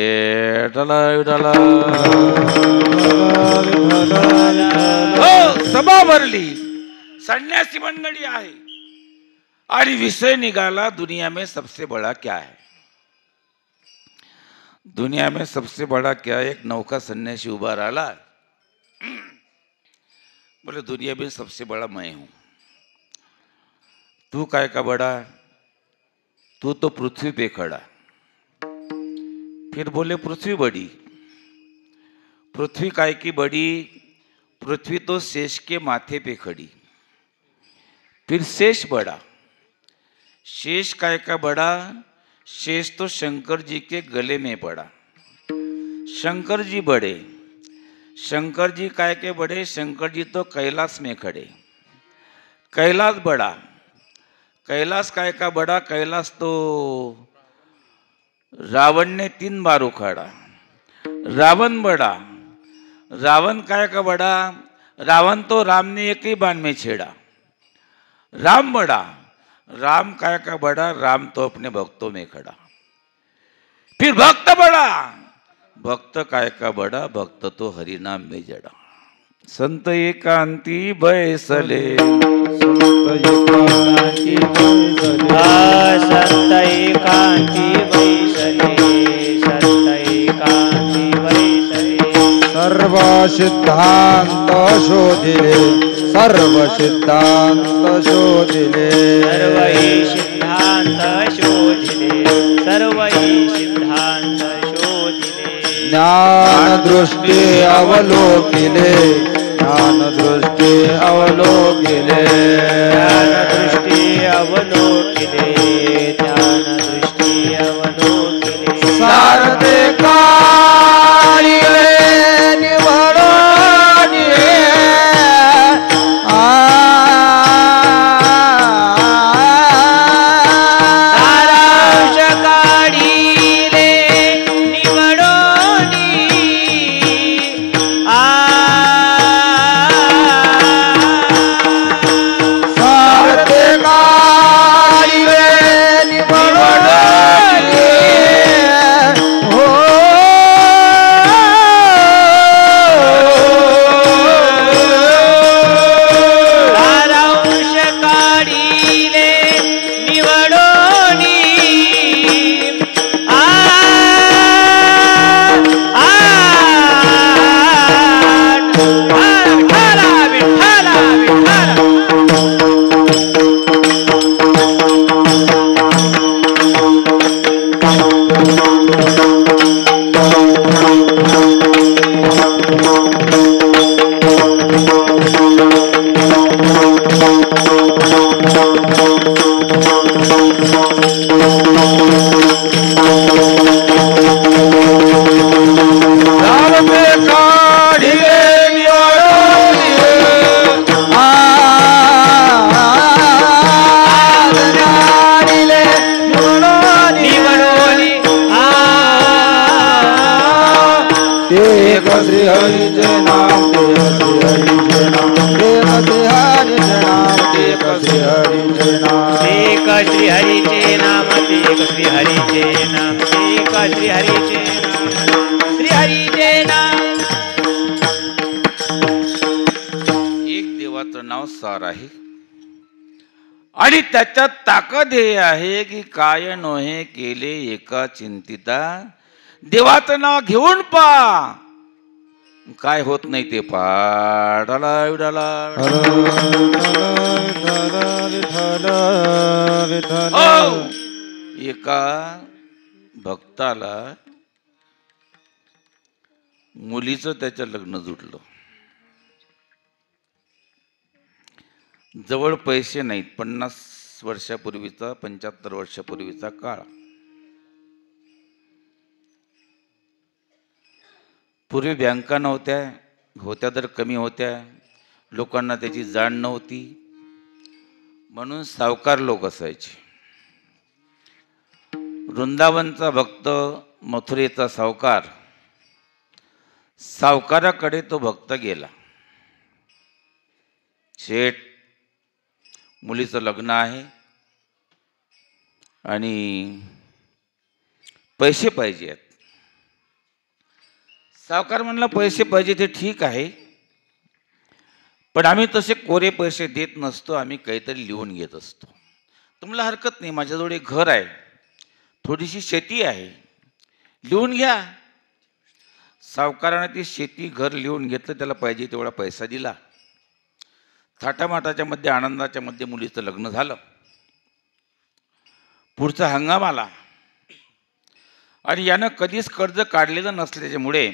डाला डाला हो सभा भरली, संन्यासी मंडळी आहे आणि विषय निघाला दुनिया में सबसे बड़ा क्या है. दुनिया में सबसे बड़ा क्या है. एक नौका सन्यासी उभा रहा, बोले दुनिया में सबसे बड़ा मैं हूं. तू काय का बड़ा, तू तो पृथ्वी पे खड़ा. फिर बोले पृथ्वी बड़ी. पृथ्वी काय की बड़ी, पृथ्वी तो शेष के माथे पे खड़ी. फिर शेष बड़ा. शेष काय का बड़ा, शेष तो शंकर जी के गले में पड़ा. शंकर जी बड़े. शंकर जी काय के बड़े, शंकर जी तो कैलाश में खड़े. कैलाश बड़ा. कैलाश काय का बड़ा, कैलाश तो रावण ने 3 बार उखाड़ा. रावण बड़ा. रावण काय का बड़ा, रावण तो राम ने एक ही बाण में छेड़ा. राम बड़ा. राम काय का बड़ा, राम तो अपने भक्तों में खड़ा. फिर भक्त बड़ा. भक्त काय का बड़ा, भक्त तो हरि नाम में जड़ा. संत एकांती बैसले. संत एकांती बैसले. संत एकांती बैसले. संत एकांती बैसले. सर्व सिद्धांत शोधिले. सर्व सिद्धांत शोधिले. सर्व सिद्धांत शोधिले. सर्व सिद्धांत शोधिले. ज्ञान दृष्टी अवलोकिले. ज्ञान दृष्टी अवलोकिले. ज्ञान दृष्टी अवलोकिले. ज्ञान दृष्टी अवलोकिले. सारते काळी निवडोनी. सारांश काढिले निवडोनी. सारते काळी निवडोनी. हो सारांश काढिले निवडोनी. विठ्ठला विठ्ठला विठ्ठला. सारते काळी निवडोनी. ज्ञानिले निवडोनी. निवडोनी. एक श्री हरीचे नाम. एक श्री हरीचे नाम. एक श्री हरीचे नाम. एक श्री हरीचे नाम. एक श्री हरीचे नाम. श्री हरीचे नाम. एक देवाचं नाव सार आहे आणि त्याच्यात ताकद हे आहे की काय नोहे केले एका चिंतिता. देवाचं नाव घेऊन पा, काय होत नाही ते पा. डाला डाला विठ्ठल. विठ्ठल. विठ्ठल. विठ्ठल. हो. विठ्ठल. विठ्ठल. विठ्ठल. विठ्ठल. विठ्ठल. विठ्ठल. विठ्ठल. विठ्ठल. विठ्ठल. विठ्ठल. विठ्ठल. विठ्ठल. विठ्ठल. विठ्ठल. विठ्ठल. एका भक्ताला मुलीचं त्याच्या लग्न जुटलं. जवळ पैसे नाहीत. 50 वर्षापूर्वीचा 75 वर्षापूर्वीचा काळ. पूर्वी बँका नव्हत्या, होत्या तर कमी होत्या. लोकांना त्याची जाण नव्हती, म्हणून सावकार लोक असायचे. वृंदावनचा भक्त, मथुरेचा सावकार. सावकाराकडे तो भक्त गेला. शेठ, मुलीचं लग्न आहे आणि पैसे पाहिजे आहेत. सावकार म्हणला, पैसे पाहिजे ते ठीक आहे, पण आम्ही तसे कोरे पैसे देत नसतो, आम्ही काहीतरी लिहून घेत असतो. तुम्हाला हरकत नाही, माझ्याजवळ एक घर आहे, थोडीशी शेती आहे, लिहून घ्या. सावकाराने ती शेती, घर लिहून घेतलं, त्याला पाहिजे तेवढा पैसा दिला. थाटामाटाच्या मध्ये, आनंदाच्या मध्ये मुलीचं लग्न झालं. पुढचा हंगाम आला आणि यानं कधीच कर्ज काढलेलं नसल्याच्यामुळे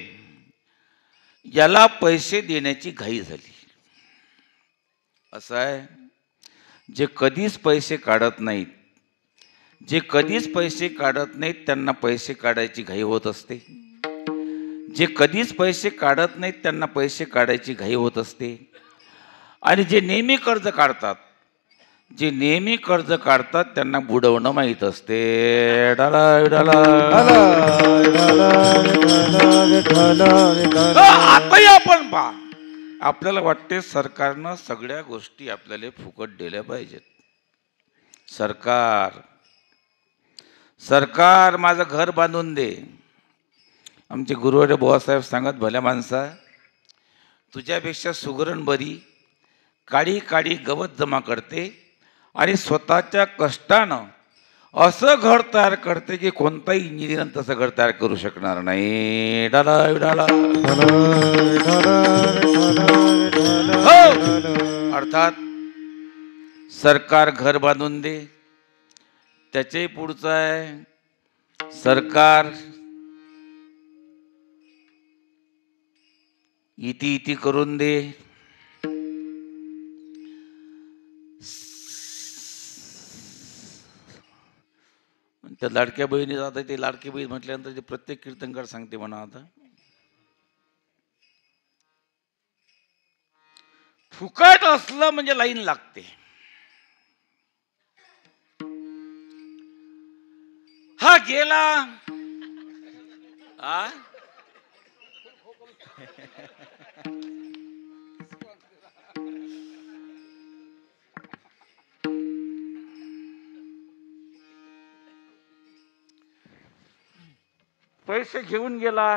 याला पैसे देण्याची घाई झाली. असं आहे, जे कधीच पैसे काढत नाहीत, जे कधीच पैसे काढत नाहीत त्यांना पैसे काढायची घाई होत असते. जे कधीच पैसे काढत नाहीत त्यांना पैसे काढायची घाई होत असते. आणि जे नेहमी कर्ज काढतात, जे नेहमी कर्ज काढतात त्यांना बुडवणं माहीत असते. आताही आपण पहा, आपल्याला वाटते सरकारनं सगळ्या गोष्टी आपल्याला फुकट दिल्या पाहिजेत. सरकार, सरकार माझं घर बांधून दे. आमचे गुरुवारे बुवासाहेब सांगत, भल्या माणसा, तुझ्यापेक्षा सुगरण बरी काडी काडी गवत जमा करते आणि स्वतःच्या कष्टानं असं घर तयार करते की कोणताही इंजिनियर तसं घर तयार करू शकणार नाही. डाला डाला. हो, अर्थात सरकार घर बांधून दे. त्याच्याही पुढचं आहे, सरकार इती इती करून दे. त्या लाडक्या बहिणी जातात, ते लाडकी बहीण म्हटल्यानंतर ते प्रत्येक कीर्तनकार सांगते म्हणा, आता फुकट असलं म्हणजे लाईन लागते. हा गेला, आ पैसे घेऊन गेला,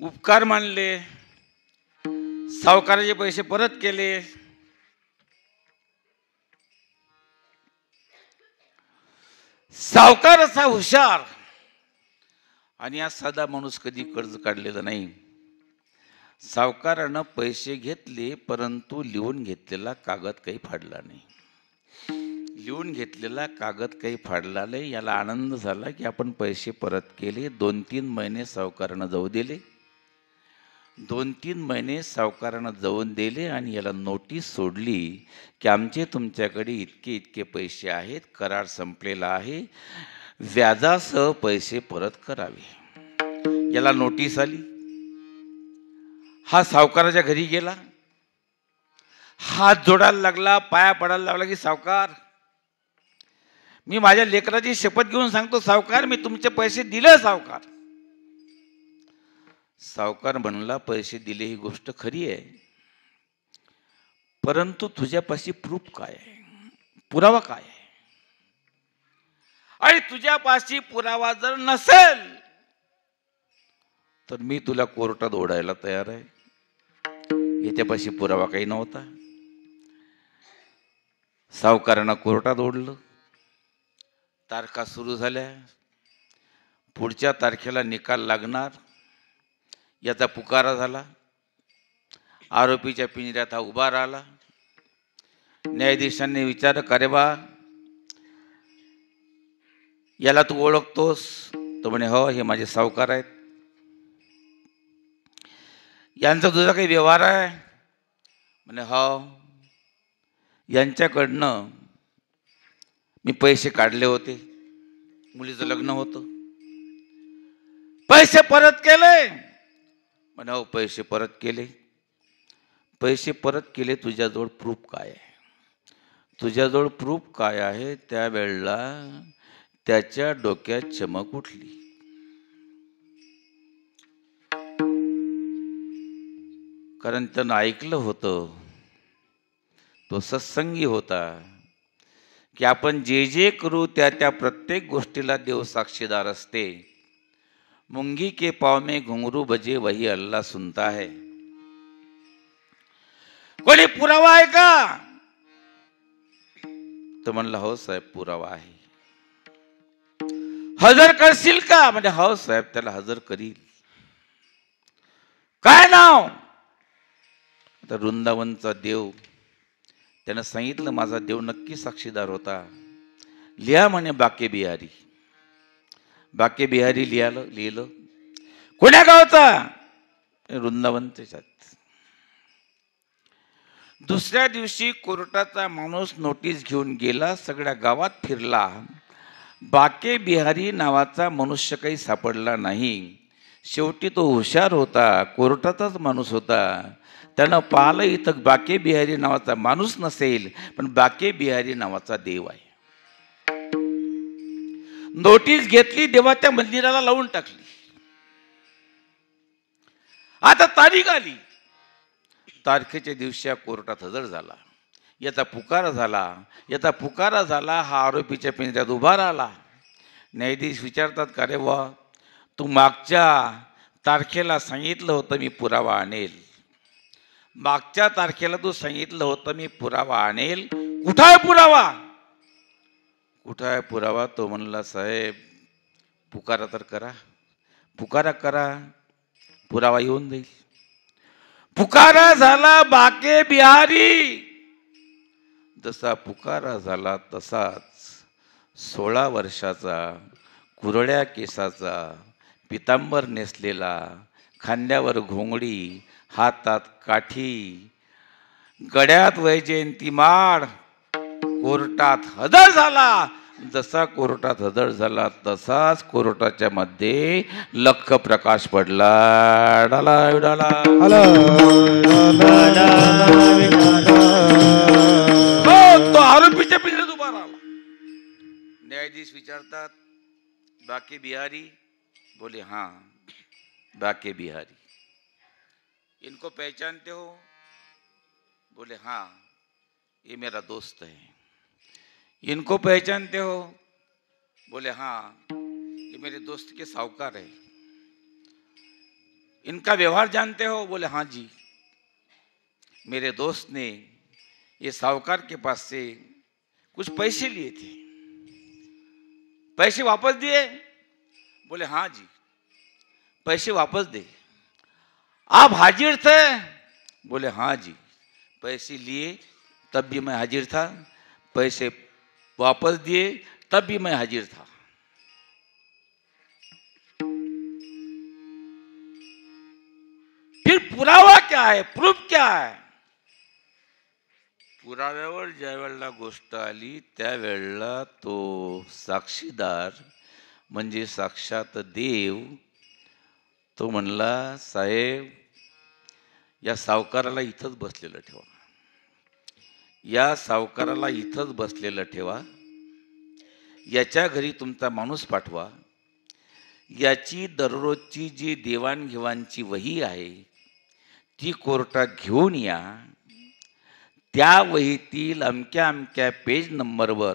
उपकार मानले, सावकाराचे पैसे परत केले. सावकार असा हुशार आणि हा साधा माणूस कधी कर्ज काढलेला नाही. सावकारानं पैसे घेतले, परंतु लिहून घेतलेला कागद काही फाडला नाही. लिहून घेतलेला कागद काही फाडला नाही. याला आनंद झाला की आपण पैसे परत केले. 2-3 महिने सावकारानं जाऊ दिले. 2-3 महिने सावकारानं जाऊन दिले आणि याला नोटीस सोडली की आमचे तुमच्याकडे इतके इतके पैसे आहेत, करार संपलेला आहे, व्याजासह पैसे परत करावे. याला नोटीस आली. हा सावकाराच्या घरी गेला, हात जोडायला लागला, पाया पडायला लागला की सावकार, मी माझ्या लेकराची शपथ घेऊन सांगतो सावकार, मी तुमचे पैसे दिले सावकार. सावकार म्हणला, पैसे दिले ही गोष्ट खरी आहे, परंतु तुझ्यापाशी प्रूफ काय आहे, पुरावा काय आहे? आणि तुझ्यापाशी पुरावा जर नसेल तर मी तुला कोर्टात ओढायला तयार आहे. याच्यापाशी पुरावा काही नव्हता. सावकारांना कोर्टात ओढलं. तारखा सुरू झाल्या. पुढच्या तारखेला निकाल लागणार याचा पुकारा झाला. आरोपीच्या पिंजऱ्यात हा उभा राहिला. न्यायाधीशांनी विचारलं, अरे बा, याला तू ओळखतोस? तो म्हणे हो, हे माझे सावकार आहेत. यांचा तुझा काही व्यवहार आहे? म्हणे हो, यांच्याकडनं मी पैसे काढले होते, मुलीचं लग्न होतं, पैसे परत केले. म्हणे हो, पैसे परत केले. पैसे परत केले, तुझ्याजवळ प्रूफ काय आहे? तुझ्याजवळ प्रूफ काय आहे? त्यावेळेला त्याच्या डोक्यात चमक उठली. कारण त्यानं ऐकलं होतं, तो सत्संगी होता, की आपण जे जे करू त्या त्या प्रत्येक गोष्टीला देव साक्षीदार असते. मुंगी के पाव में घुंगरू बजे वही अल्लाह सुनता है. कोणी पुरावा आहे का? तो म्हणला हो साहेब, पुरावा आहे. हजर करशील का? म्हणजे हो साहेब, त्याला हजर करील. काय नाव? तर वृंदावनचा देव. त्यानं सांगितलं माझा देव नक्की साक्षीदार होता. लिहा म्हणे बाके बिहारी. बाके बिहारी लिहिलं. कोण्या गावचा? वृंदावनच्या. दुसऱ्या दिवशी कोर्टाचा माणूस नोटीस घेऊन गेला, सगळ्या गावात फिरला. बाके बिहारी नावाचा मनुष्य काही सापडला नाही. शेवटी तो हुशार होता, कोर्टाचाच माणूस होता. त्यानं पाहिलं इथं बाके बिहारी नावाचा माणूस नसेल, पण बाके बिहारी नावाचा देव आहे. नोटीस घेतली, देवाच्या मंदिराला लावून टाकली. आता तारीख आली. तारखेच्या दिवशी कोर्टात हजर झाला. याचा पुकारा झाला. हा आरोपीच्या पिंजऱ्यात उभा राहिला. न्यायाधीश विचारतात, का रे वा, तू मागच्या तारखेला सांगितलं होतं मी पुरावा आणेल. मागच्या तारखेला तू सांगितलं होतं मी पुरावा आणेल. कुठं आहे पुरावा? तो म्हणला साहेब, पुकारा तर करा, पुकारा करा, पुरावा येऊन जाईल. पुकारा झाला बाके बिहारी. जसा पुकारा झाला तसाच 16 वर्षाचा, कुरड्या केसाचा, पितांबर नेसलेला, खांद्यावर घोंगडी, हातात काठी, गड्यात वैजयंती माळ कोर्टात हजर झाला. जसा कोर्टात हजर झाला तसाच कोर्टाच्या मध्ये लख प्रकाश पडला. डाला डाला तो आरोपीच्या पिंजऱ्यात उभा राहिला. न्यायाधीश विचारतात, बाके बिहारी? बोले हाँ, बाके बिहारी. इनको पहचानते हो? बोले हाँ, ये मेरा दोस्त है. इनको पहचानते हो? बोले हाँ, ये मेरे दोस्त के साहूकार है. इनका व्यवहार जानते हो? बोले हाँ जी, मेरे दोस्त ने ये साहूकार के पास से कुछ पैसे लिए थे, पैसे वापस दिए? बोले हाँ जी, पैसे वापस दे. आप हाजिर थे? बोले हाँ जी, पैसे लिए तब भी मैं हाजिर था, पैसे वापस दिए तब भी मैं हाजिर था. फिर पुरावा क्या है, प्रूफ क्या है? पुराव्यावर ज्या वेळेला गोष्ट आली त्यावेळेला तो साक्षीदार म्हणजे साक्षात देव तो म्हणला, साहेब या सावकाराला इथंच बसलेलं ठेवा, या सावकाराला इथंच बसलेलं ठेवा, याच्या घरी तुमचा माणूस पाठवा, याची दररोजची जी देवाणघेवाणची वही आहे ती कोर्टात घेऊन या. त्या वहीतील अमक्या अमक्या पेज नंबरवर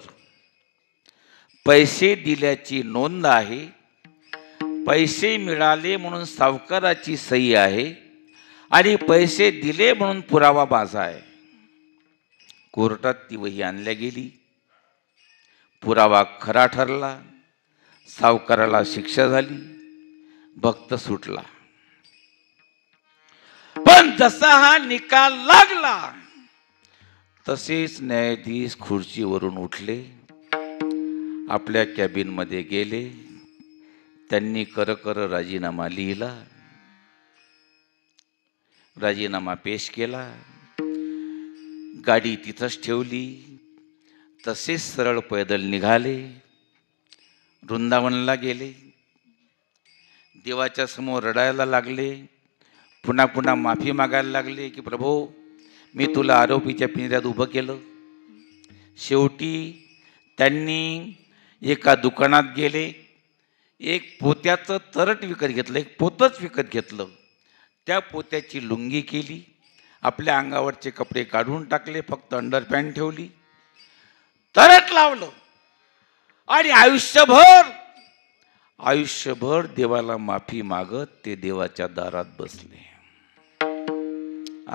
पैसे दिल्याची नोंद आहे, पैसे मिळाले म्हणून सावकाराची सही आहे आणि पैसे दिले म्हणून पुरावा माझा आहे. कोर्टात ती वही आणल्या गेली. पुरावा खरा ठरला, सावकाराला शिक्षा झाली, भक्त सुटला. पण जसा हा निकाल लागला तसेच न्यायाधीश खुर्चीवरून उठले आपल्या कॅबिनमध्ये गेले. त्यांनी कर राजीनामा लिहिला. राजीनामा पेश केला. गाडी तिथंच ठेवली. तसेच सरळ पैदल निघाले. वृंदावनला गेले. देवाच्या समोर रडायला लागले. पुन्हा पुन्हा माफी मागायला लागले की प्रभो, मी तुला आरोपीच्या पिंजऱ्यात उभं केलं. शेवटी त्यांनी एका दुकानात गेले. एक पोत्याचं तरट विकत घेतलं. एक पोतच विकत घेतलं. त्या पोत्याची लुंगी केली. आपल्या अंगावरचे कपडे काढून टाकले. फक्त अंडरपॅन्ट ठेवली. तरट लावलं आणि आयुष्यभर देवाला माफी मागत ते देवाच्या दारात बसले.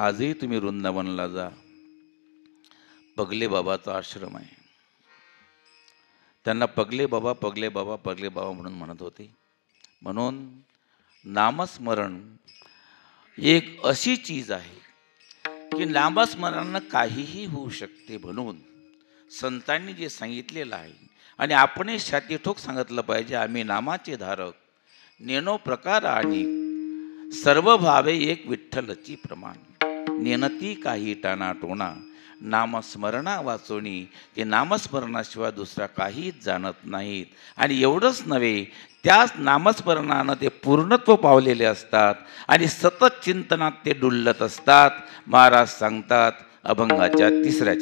आजही तुम्ही वृंदावनला जा. पगले बाबाचा आश्रम आहे. त्यांना पगले बाबा म्हणून म्हणत होते. म्हणून नामस्मरण एक अशी चीज आहे की नामस्मरणानं काहीही होऊ शकते. म्हणून संतांनी जे सांगितलेलं आहे आणि आपणही छाती ठोक सांगितलं पाहिजे, आम्ही नामाचे धारक, नेनो प्रकार आणि सर्व भावे एक विठ्ठलची प्रमाण, नेनती काही टाना टोना, नामस्मरणा वाचोनी. ते नामस्मरणाशिवाय दुसरा काहीच जाणत नाहीत. आणि एवढंच नव्हे, त्याच नामस्मरणानं ते पूर्णत्व पावलेले असतात आणि सतत चिंतनात ते डुलत असतात. महाराज सांगतात अभंगाच्या 3ऱ्या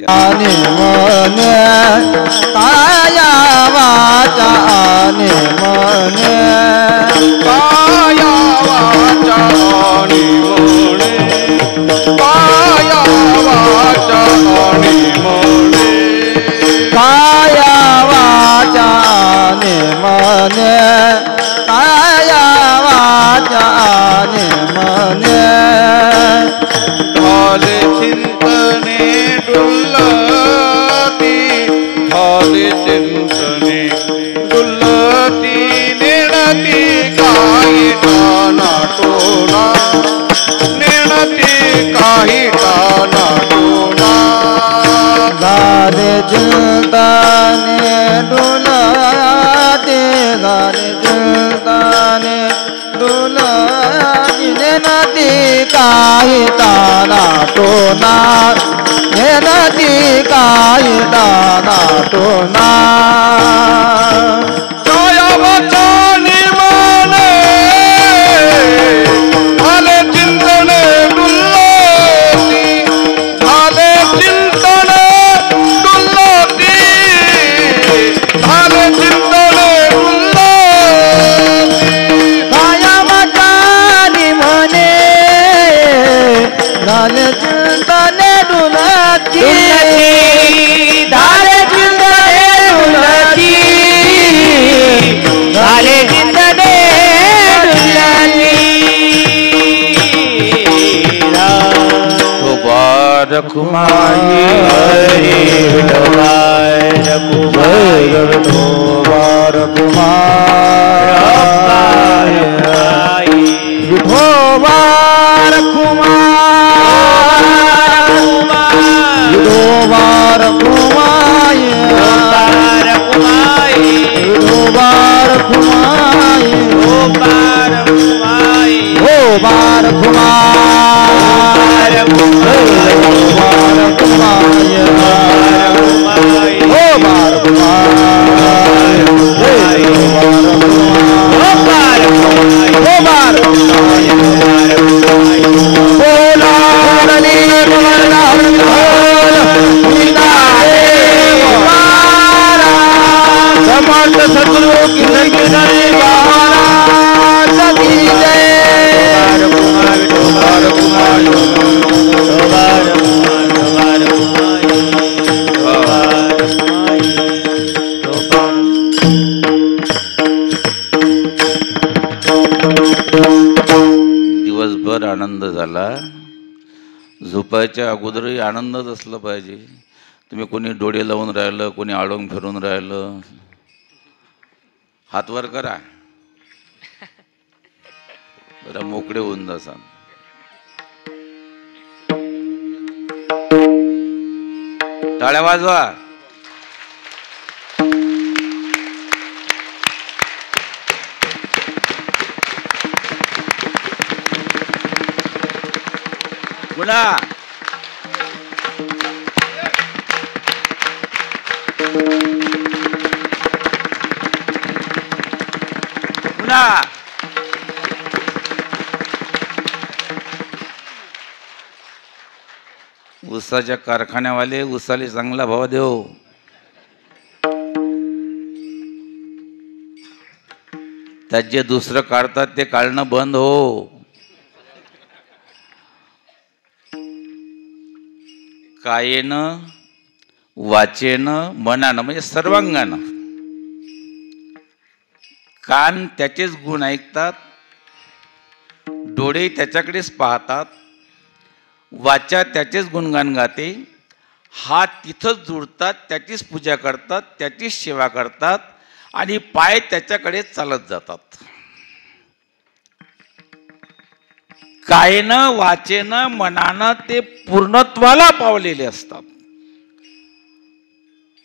काही ताना टोना, नदी काही ताना टोना. रखुमाई हरे विठोबाय रखुमाई विठोबार दिवसभर आनंद झाला. झोपायच्या अगोदरही आनंदच असला पाहिजे. तुम्ही कोणी डोळे लावून राहिलं, कोणी आडोंग फिरून राहिलं, हातवर करा, जरा मोकळे होऊन जासान. टाळ्या वाजवा. पुन्हा पुन्हा ऊसाच्या कारखान्यावाले ऊसाला चांगला भाव देव. त्यात जे दुसरं काढतात ते काढणं बंद हो. कायेनं वाचेनं मनानं म्हणजे सर्वांगानं. कान त्याचेच गुण ऐकतात, डोळे त्याच्याकडेच पाहतात, वाचा त्याचेच गुणगान गाते, हात तिथंच जुळतात, त्याचीच पूजा करतात, त्याचीच सेवा करतात आणि पाय त्याच्याकडेच चालत जातात. कायेनं वाचेनं मनानं ते पूर्णत्वाला पावलेले असतात.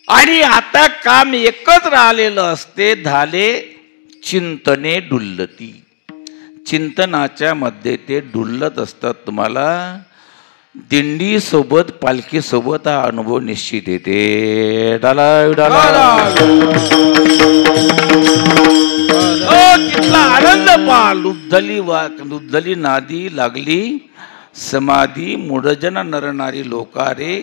आणि आता काम एकच राहिलेलं असते, झाले चिंतने डुल्लती. चिंतनाच्या मध्ये ते डुल्लत असतात. तुम्हाला दिंडी सोबत पालखी सोबत हा अनुभव निश्चित येते. तिथला आनंद पहा. लुब्धली नादी लागली समाधी, मूढजन नरनारी लोकारे,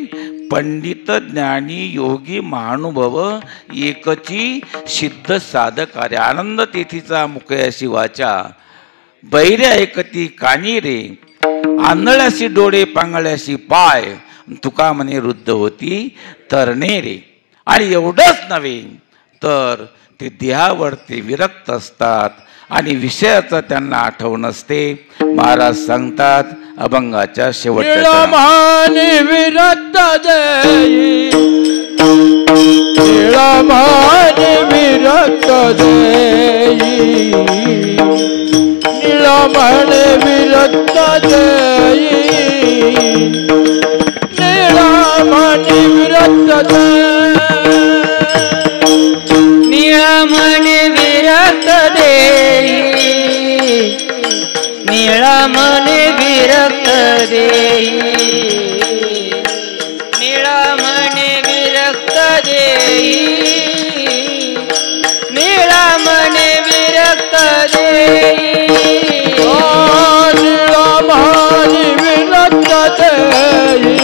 पंडित ज्ञानी योगी महानुभव, एकची सिद्ध साधकारे. आनंद तेथीचा मुखयाशी वाचा, बैरे ऐकती कानी रे, आंधळ्याशी डोळे पांगळ्याशी पाय, तुका म्हणे वृद्ध होती तरणे रे. आणि एवढंच नव्हे तर ते देहावरती विरक्त असतात आणि विषयाचं त्यांना आठव नसते. महाराज सांगतात अभंगाच्या शेवटच्या विरक्त देई, विरक्त देई, निळमण विरक्त देई, निळमण विरक्त देई, निळमण विरक्त देई, निळमण विरक्त देई, निळमण विरक्त देई, निळमण विरक्त देई. निळमण विरक्त देई,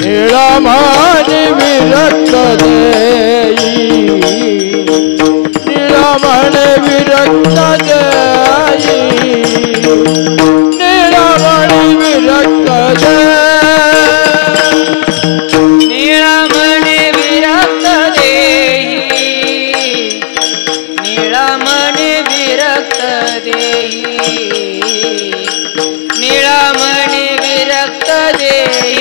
निळमण विरक्त देई, निळमण विरक्त देई, निळमण विरक्त देई, निळमण विरक्त देई, निळमण विरक्त देई,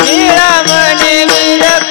निळमण विरक्त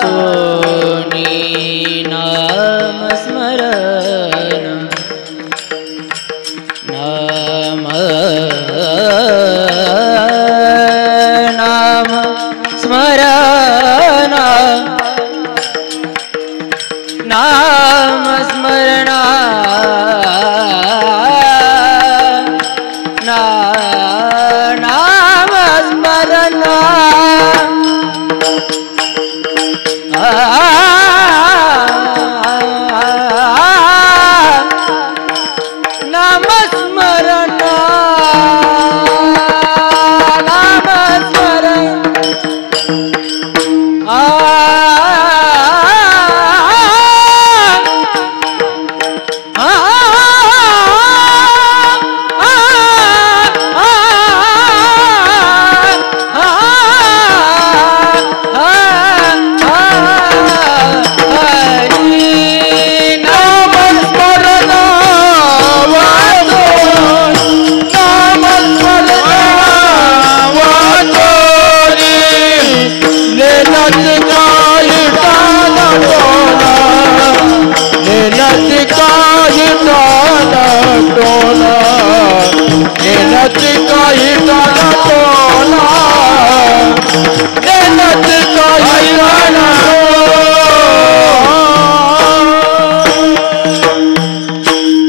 सोनी नाम स्मरण नाम स्मरण नाम स्मरण नाम स्मरण नाम स्मरण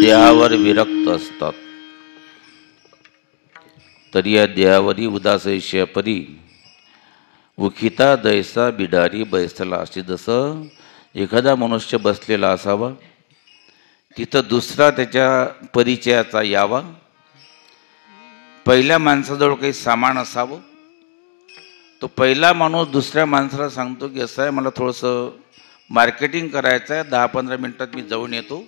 देहावर विरक्त असतात तरी या देहावरी उदासैश्य परी उखिता दैसा बिडारी बैसला अशी जसं एखादा मनुष्य बसलेला असावा तिथं दुसरा त्याच्या परिचयाचा यावा पहिल्या माणसाजवळ काही सामान असावं तो पहिला माणूस दुसऱ्या माणसाला सांगतो की असं आहे मला थोडंसं मार्केटिंग करायचं आहे 10-15 मिनिटात मी जाऊन येतो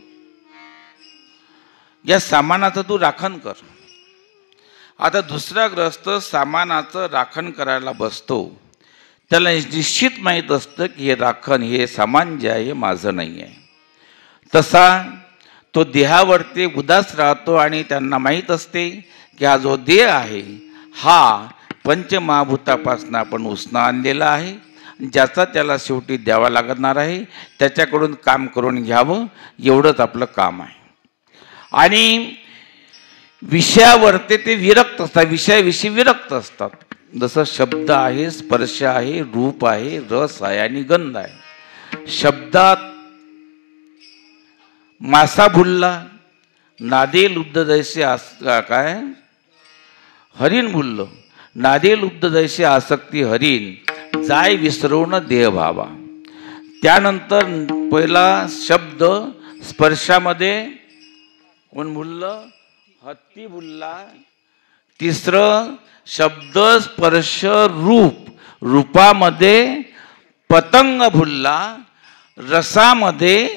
या सामानाचं तू राखण कर. आता दुसरा ग्रस्त सामानाचं राखण करायला बसतो त्याला निश्चित माहीत असतं की हे राखण हे सामान जे आहे हे माझं नाही आहे. तसा तो देहावरती उदास राहतो आणि त्यांना माहीत असते की हा जो देह आहे हा पंचमहाभूतापासून आपण उसना आणलेला आहे ज्याचा त्याला शेवटी द्यावा लागणार आहे त्याच्याकडून काम करून घ्यावं एवढंच आपलं काम आहे. आणि विषयावरती ते विरक्त असतात विषयाविषयी विरक्त असतात जसं शब्द आहे स्पर्श आहे रूप आहे रस आहे आणि गंध आहे. शब्दात मासा भुलला नादे लुब्ध दैसे काय हरिण भुललं नादे लुब्ध दैसे आसक्ती हरिण जाय विसरवण देह भावा. त्यानंतर पहिला शब्द स्पर्शामध्ये कोण भुललं हत्ती भुलला. तिसरं शब्द स्पर्श रूप रूपामध्ये पतंग भुलला रसामध्ये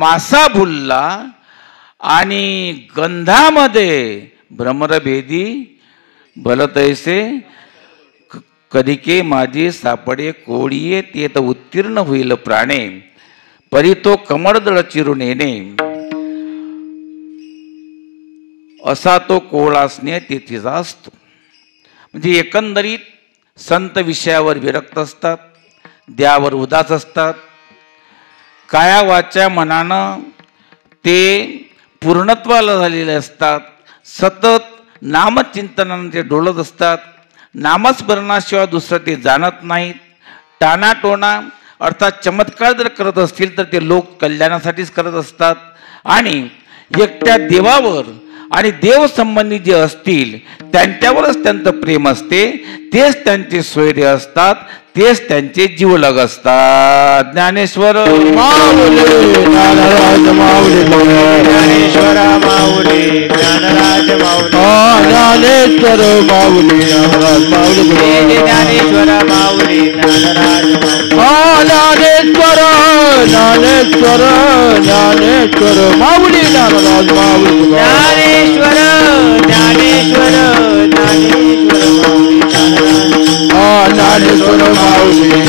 मासा भुलला आणि गंधामध्ये भ्रमरभेदी भलतैसे कधिके माझे सापडे कोळीये ते तर उत्तीर्ण होईल प्राणे परी तो कमळदळ चिरून येणे असा तो कोळासने तेथीचा असतो. म्हणजे एकंदरीत संत विषयावर विरक्त असतात देहावर उदास असतात काया वाच्या मनानं ते पूर्णत्वाला झालेले असतात सतत नामचिंतनाने ते डोलत असतात नामस्मरणाशिवाय दुसरं ते जाणत नाहीत. टाणाटोणा अर्थात चमत्कार जर करत असतील तर ते लोक कल्याणासाठीच करत असतात आणि एकट्या देवावर आणि देव संबंधी जे असतील त्यांच्यावरच त्यांचं प्रेम असते तेच त्यांचे सोयरे असतात तेच त्यांचे जीवलग असतात. ज्ञानेश्वर माऊली ज्ञानराज माऊली ज्ञानेश्वर माऊली ज्ञानराज माऊली ज्ञानेश्वर माऊली ज्ञानराज माऊली ज्ञानेश्वर माऊली ज्ञानराज ज्ञानेश्वर ज्ञानेश्वर ज्ञानेश्वर माऊली ज्ञानराज माऊली ज्ञानेश्वर ज्ञानेश्वर ज्ञानेश्वर माऊली ज्ञानेश्वर माऊली